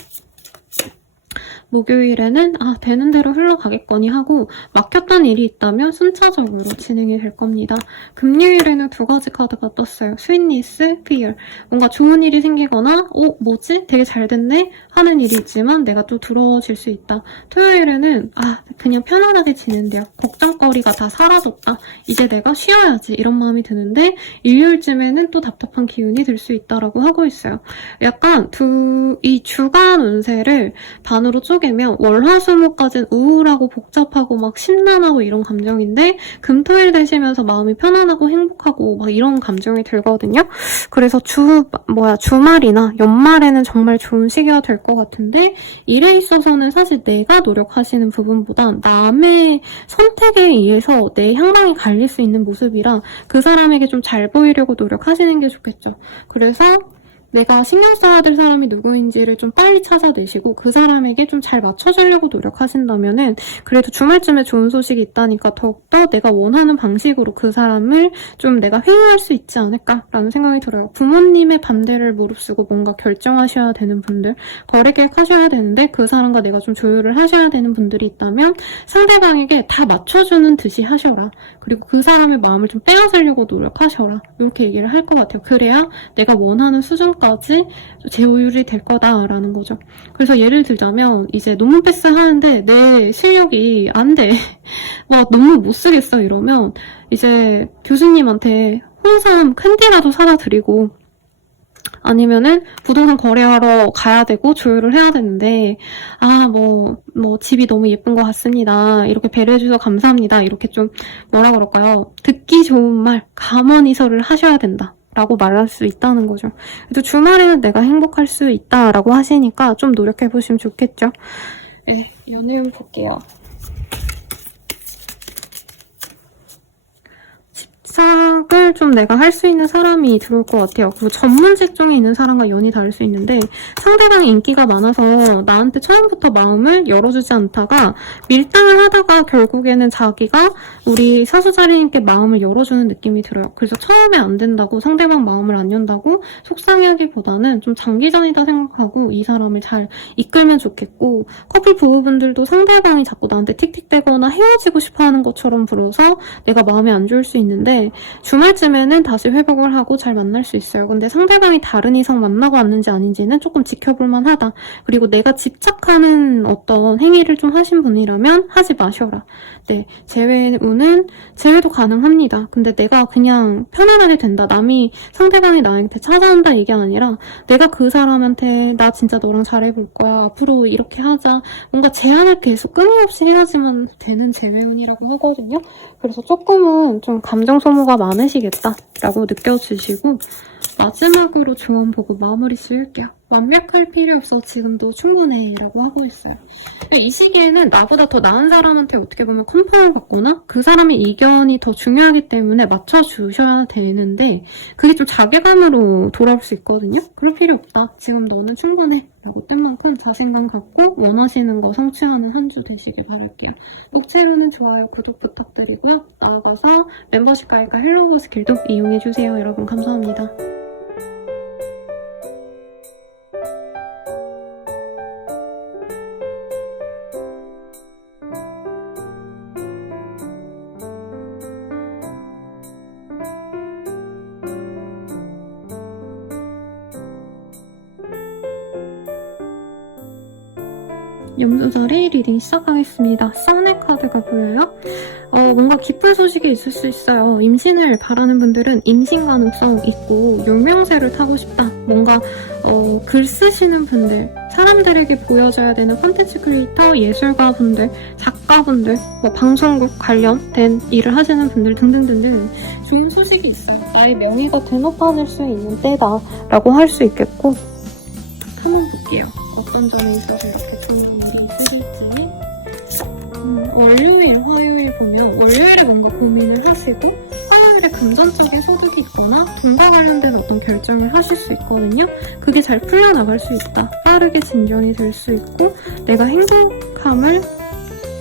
목요일에는 되는 대로 흘러가겠거니 하고 막혔던 일이 있다면 순차적으로 진행이 될 겁니다. 금요일에는 두 가지 카드가 떴어요. 스윗니스, 피어. 뭔가 좋은 일이 생기거나 뭐지? 되게 잘 됐네? 하는 일이 있지만 내가 또 두려워질 수 있다. 토요일에는 그냥 편안하게 지낸대요. 걱정거리가 다 사라졌다. 이제 내가 쉬어야지. 이런 마음이 드는데 일요일쯤에는 또 답답한 기운이 들 수 있다라고 하고 있어요. 약간 이 주간 운세를 반으로 쪼개면 월화수목까지는 우울하고 복잡하고 막 심란하고 이런 감정인데 금토일 되시면서 마음이 편안하고 행복하고 막 이런 감정이 들거든요. 그래서 주말이나 연말에는 정말 좋은 시기가 될 것 같은데 일에 있어서는 사실 내가 노력하시는 부분보단 남의 선택에 의해서 내 향방이 갈릴 수 있는 모습이라 그 사람에게 좀 잘 보이려고 노력하시는 게 좋겠죠. 그래서 내가 신경 써야 될 사람이 누구인지를 좀 빨리 찾아내시고 그 사람에게 좀 잘 맞춰주려고 노력하신다면은 그래도 주말쯤에 좋은 소식이 있다니까 더욱더 내가 원하는 방식으로 그 사람을 좀 내가 회유할 수 있지 않을까라는 생각이 들어요. 부모님의 반대를 무릅쓰고 뭔가 결정하셔야 되는 분들, 거래 계획하셔야 되는데 그 사람과 내가 좀 조율을 하셔야 되는 분들이 있다면 상대방에게 다 맞춰주는 듯이 하셔라. 그리고 그 사람의 마음을 좀 빼앗으려고 노력하셔라. 이렇게 얘기를 할 것 같아요. 그래야 내가 원하는 수준까지 제어율이 될 거다라는 거죠. 그래서 예를 들자면 이제 논문 패스 하는데 내 실력이 안 돼. 막 너무 못 쓰겠어 이러면 이제 교수님한테 홍삼 캔디라도 사다 드리고 아니면은 부동산 거래하러 가야 되고 조율을 해야 되는데 뭐 집이 너무 예쁜 것 같습니다. 이렇게 배려해 주셔서 감사합니다. 이렇게 좀 뭐라 그럴까요? 듣기 좋은 말, 감언이설을 하셔야 된다. 라고 말할 수 있다는 거죠. 그래도 주말에는 내가 행복할 수 있다라고 하시니까 좀 노력해보시면 좋겠죠. 네, 연애운 볼게요. 집착을 좀 내가 할 수 있는 사람이 들어올 것 같아요. 그리고 전문 직종에 있는 사람과 연이 다를 수 있는데 상대방이 인기가 많아서 나한테 처음부터 마음을 열어주지 않다가 밀당을 하다가 결국에는 자기가 우리 사수자리님께 마음을 열어주는 느낌이 들어요. 그래서 처음에 안 된다고 상대방 마음을 안 연다고 속상해하기보다는 좀 장기전이다 생각하고 이 사람을 잘 이끌면 좋겠고 커플 부부분들도 상대방이 자꾸 나한테 틱틱대거나 헤어지고 싶어하는 것처럼 불어서 내가 마음에 안 좋을 수 있는데 주말쯤에는 다시 회복을 하고 잘 만날 수 있어요. 근데 상대방이 다른 이성 만나고 왔는지 아닌지는 조금 지켜볼만 하다. 그리고 내가 집착하는 어떤 행위를 좀 하신 분이라면 하지 마셔라. 네, 제외도 가능합니다. 근데 내가 그냥 편안하게 된다. 상대방이 나한테 찾아온다 얘기 아니라 내가 그 사람한테 나 진짜 너랑 잘해볼 거야. 앞으로 이렇게 하자. 뭔가 제안을 계속 끊임없이 해야지만 되는 재회운이라고 하거든요. 그래서 조금은 좀 감정 소모가 많으시겠다라고 느껴지시고 마지막으로 조언 보고 마무리 지을게요. 완벽할 필요 없어. 지금도 충분해. 라고 하고 있어요. 이 시기에는 나보다 더 나은 사람한테 어떻게 보면 컨펌을 받거나 그 사람의 이견이 더 중요하기 때문에 맞춰주셔야 되는데 그게 좀 자괴감으로 돌아올 수 있거든요. 그럴 필요 없다. 지금 너는 충분해. 라고 뜬 만큼 자신감 갖고 원하시는 거 성취하는 한 주 되시길 바랄게요. 목체로는 좋아요, 구독 부탁드리고요. 나아가서 멤버십 가입과 헬로우버스 길도 이용해주세요. 여러분 감사합니다. 염두자리 리딩 시작하겠습니다. 썬의 카드가 보여요. 뭔가 기쁜 소식이 있을 수 있어요. 임신을 바라는 분들은 임신 가능성 있고 용명세를 타고 싶다. 뭔가 글 쓰시는 분들, 사람들에게 보여줘야 되는 콘텐츠 크리에이터, 예술가분들, 작가분들, 방송국 관련된 일을 하시는 분들 등등등등 좋은 소식이 있어요. 나의 명예가 되높아질 수 있는 때다 라고 할 수 있겠고 한번 볼게요. 어떤 점이 있어서 이렇게 좋은 일이 있을지. 월요일, 화요일 보면 월요일에 뭔가 고민을 하시고 화요일에 금전적인 소득이 있거나 돈과 관련된 어떤 결정을 하실 수 있거든요. 그게 잘 풀려나갈 수 있다. 빠르게 진전이 될 수 있고 내가 행복함을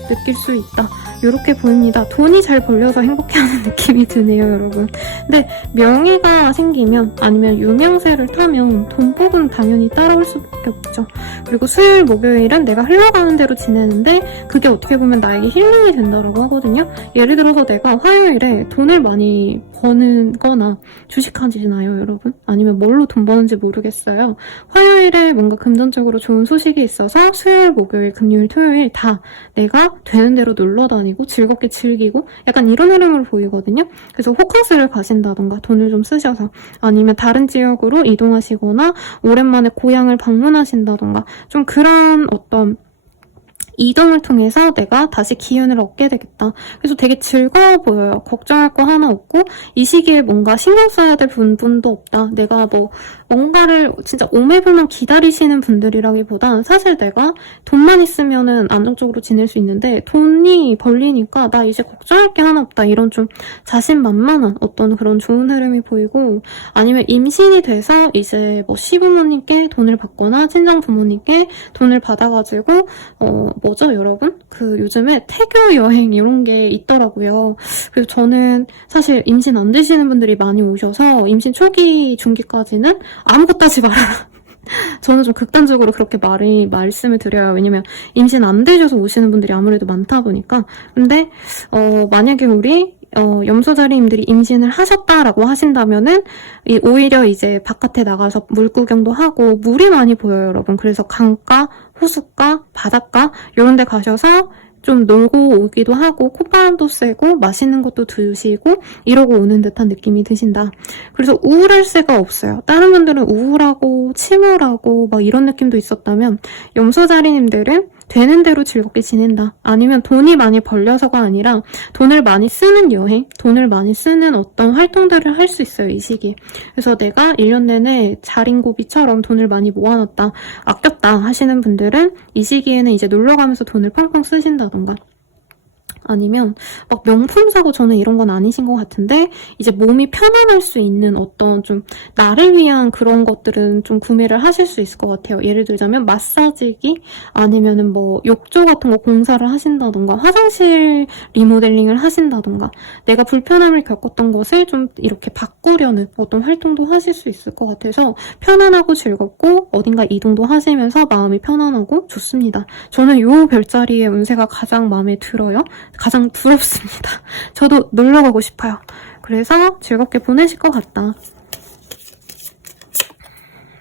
느낄 수 있다. 이렇게 보입니다. 돈이 잘 벌려서 행복해하는 느낌이 드네요, 여러분. 근데 명예가 생기면 아니면 유명세를 타면 돈복은 당연히 따라올 수밖에 없죠. 그리고 수요일, 목요일은 내가 흘러가는 대로 지내는데 그게 어떻게 보면 나에게 힐링이 된다고 하거든요. 예를 들어서 내가 화요일에 돈을 많이 버는 거나 주식하시나요, 여러분? 아니면 뭘로 돈 버는지 모르겠어요. 화요일에 뭔가 금전적으로 좋은 소식이 있어서 수요일, 목요일, 금요일, 토요일 다 내가 되는 대로 놀러 다니고 즐겁게 즐기고 약간 이런 흐름을 보이거든요. 그래서 호캉스를 가신다던가 돈을 좀 쓰셔서 아니면 다른 지역으로 이동하시거나 오랜만에 고향을 방문하신다던가 좀 그런 어떤 이동을 통해서 내가 다시 기운을 얻게 되겠다. 그래서 되게 즐거워 보여요. 걱정할 거 하나 없고 이 시기에 뭔가 신경 써야 될 부분도 없다. 내가 뭐 뭔가를 진짜 오매불만 기다리시는 분들이라기보단 사실 내가 돈만 있으면은 안정적으로 지낼 수 있는데 돈이 벌리니까 나 이제 걱정할 게 하나 없다. 이런 좀 자신만만한 어떤 그런 좋은 흐름이 보이고 아니면 임신이 돼서 이제 뭐 시부모님께 돈을 받거나 친정 부모님께 돈을 받아가지고 뭐죠 여러분? 그 요즘에 태교 여행 이런 게 있더라고요. 그래서 저는 사실 임신 안 되시는 분들이 많이 오셔서 임신 초기 중기까지는 아무것도 하지 말아라. 저는 좀 극단적으로 그렇게 말씀을 드려요. 왜냐면 임신 안 되셔서 오시는 분들이 아무래도 많다 보니까. 근데 만약에 우리 염소자리님들이 임신을 하셨다라고 하신다면은 오히려 이제 바깥에 나가서 물 구경도 하고 물이 많이 보여요, 여러분. 그래서 강가, 호숫가, 바닷가 이런 데 가셔서 좀 놀고 오기도 하고 콧바람도 쐬고 맛있는 것도 드시고 이러고 오는 듯한 느낌이 드신다. 그래서 우울할 새가 없어요. 다른 분들은 우울하고 침울하고 막 이런 느낌도 있었다면 염소자리님들은 되는 대로 즐겁게 지낸다. 아니면 돈이 많이 벌려서가 아니라 돈을 많이 쓰는 여행, 돈을 많이 쓰는 어떤 활동들을 할 수 있어요, 이 시기. 그래서 내가 1년 내내 자린고비처럼 돈을 많이 모아놨다, 아꼈다 하시는 분들은 이 시기에는 이제 놀러가면서 돈을 펑펑 쓰신다던가 아니면 막 명품 사고 저는 이런 건 아니신 것 같은데 이제 몸이 편안할 수 있는 어떤 좀 나를 위한 그런 것들은 좀 구매를 하실 수 있을 것 같아요. 예를 들자면 마사지기 아니면은 뭐 욕조 같은 거 공사를 하신다던가 화장실 리모델링을 하신다던가 내가 불편함을 겪었던 것을 좀 이렇게 바꾸려는 어떤 활동도 하실 수 있을 것 같아서 편안하고 즐겁고 어딘가 이동도 하시면서 마음이 편안하고 좋습니다. 저는 요 별자리의 운세가 가장 마음에 들어요. 가장 부럽습니다. 저도 놀러 가고 싶어요. 그래서 즐겁게 보내실 것 같다.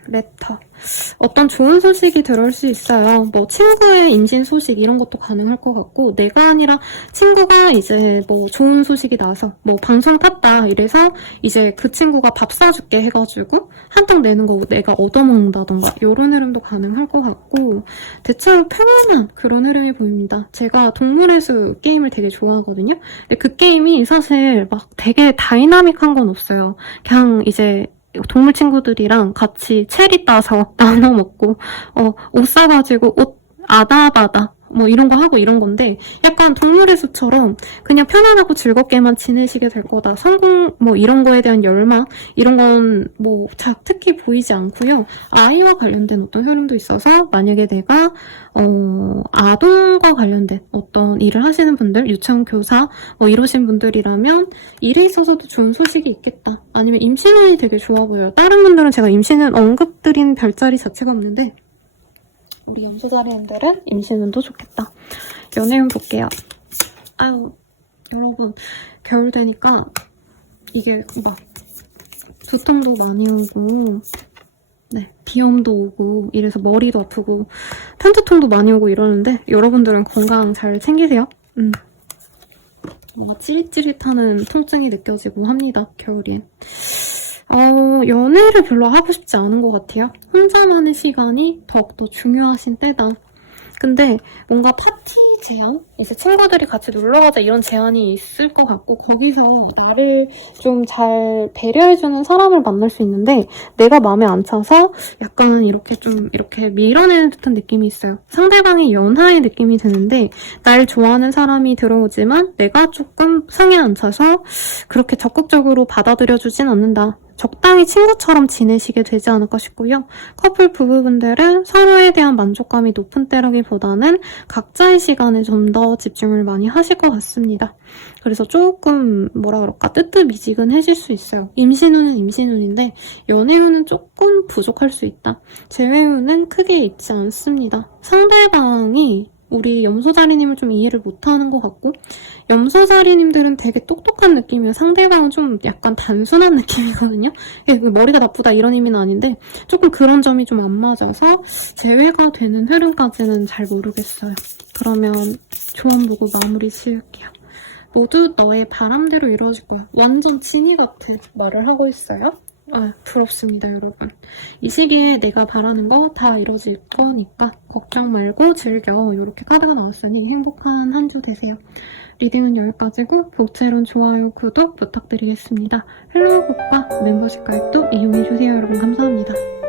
레터. 어떤 좋은 소식이 들어올 수 있어요. 뭐 친구의 임신 소식 이런 것도 가능할 것 같고 내가 아니라 친구가 이제 뭐 좋은 소식이 나서 뭐 방송 탔다 이래서 이제 그 친구가 밥 사줄게 해가지고 한턱 내는 거 내가 얻어먹는다던가 이런 흐름도 가능할 것 같고 대체로 평온한 그런 흐름이 보입니다. 제가 동물의 수 게임을 되게 좋아하거든요. 근데 그 게임이 사실 막 되게 다이나믹한 건 없어요. 그냥 이제 동물 친구들이랑 같이 체리 따서 나눠 먹고 옷 사가지고 옷 아다바다 뭐 이런 거 하고 이런 건데 약간 동물의 숲처럼 그냥 편안하고 즐겁게만 지내시게 될 거다. 성공 뭐 이런 거에 대한 열망 이런 건 뭐 특히 보이지 않고요. 아이와 관련된 어떤 흐름도 있어서 만약에 내가 아동과 관련된 어떤 일을 하시는 분들, 유치원 교사 뭐 이러신 분들이라면 일에 있어서도 좋은 소식이 있겠다. 아니면 임신운이 되게 좋아 보여요. 다른 분들은 제가 임신운 언급드린 별자리 자체가 없는데 우리 염소자리님들은 임신운도 좋겠다. 연애운 볼게요. 아유 여러분 겨울 되니까 이게 막 두통도 많이 오고 네 비염도 오고 이래서 머리도 아프고 편두통도 많이 오고 이러는데 여러분들은 건강 잘 챙기세요. 뭔가 찌릿찌릿하는 통증이 느껴지고 합니다. 겨울엔. 연애를 별로 하고 싶지 않은 것 같아요. 혼자만의 시간이 더욱더 중요하신 때다. 근데 뭔가 파티 제안? 이제 친구들이 같이 놀러가자 이런 제안이 있을 것 같고 거기서 나를 좀 잘 배려해주는 사람을 만날 수 있는데 내가 마음에 안 차서 약간 이렇게 좀 이렇게 밀어내는 듯한 느낌이 있어요. 상대방의 연하의 느낌이 드는데 날 좋아하는 사람이 들어오지만 내가 조금 성에 안 차서 그렇게 적극적으로 받아들여주진 않는다. 적당히 친구처럼 지내시게 되지 않을까 싶고요. 커플 부부분들은 서로에 대한 만족감이 높은 때라기보다는 각자의 시간에 좀 더 집중을 많이 하실 것 같습니다. 그래서 조금 뭐라 그럴까 뜨뜻미지근해질 수 있어요. 임신운은 임신운인데 연애운은 조금 부족할 수 있다. 재회운은 크게 입지 않습니다. 상대방이 우리 염소자리님을 좀 이해를 못하는 것 같고 염소자리님들은 되게 똑똑한 느낌이에요. 상대방은 좀 약간 단순한 느낌이거든요. 머리가 나쁘다 이런 의미는 아닌데 조금 그런 점이 좀 안 맞아서 제외가 되는 흐름까지는 잘 모르겠어요. 그러면 조언 보고 마무리 지을게요. 모두 너의 바람대로 이루어질 거야. 완전 진이 같은 말을 하고 있어요. 부럽습니다, 여러분. 이 시기에 내가 바라는 거 다 이뤄질 거니까 걱정 말고 즐겨. 이렇게 카드가 나왔으니 행복한 한 주 되세요. 리딩은 여기까지고 복채론 좋아요, 구독 부탁드리겠습니다. 헬로우북과 멤버십 가입도 이용해주세요, 여러분. 감사합니다.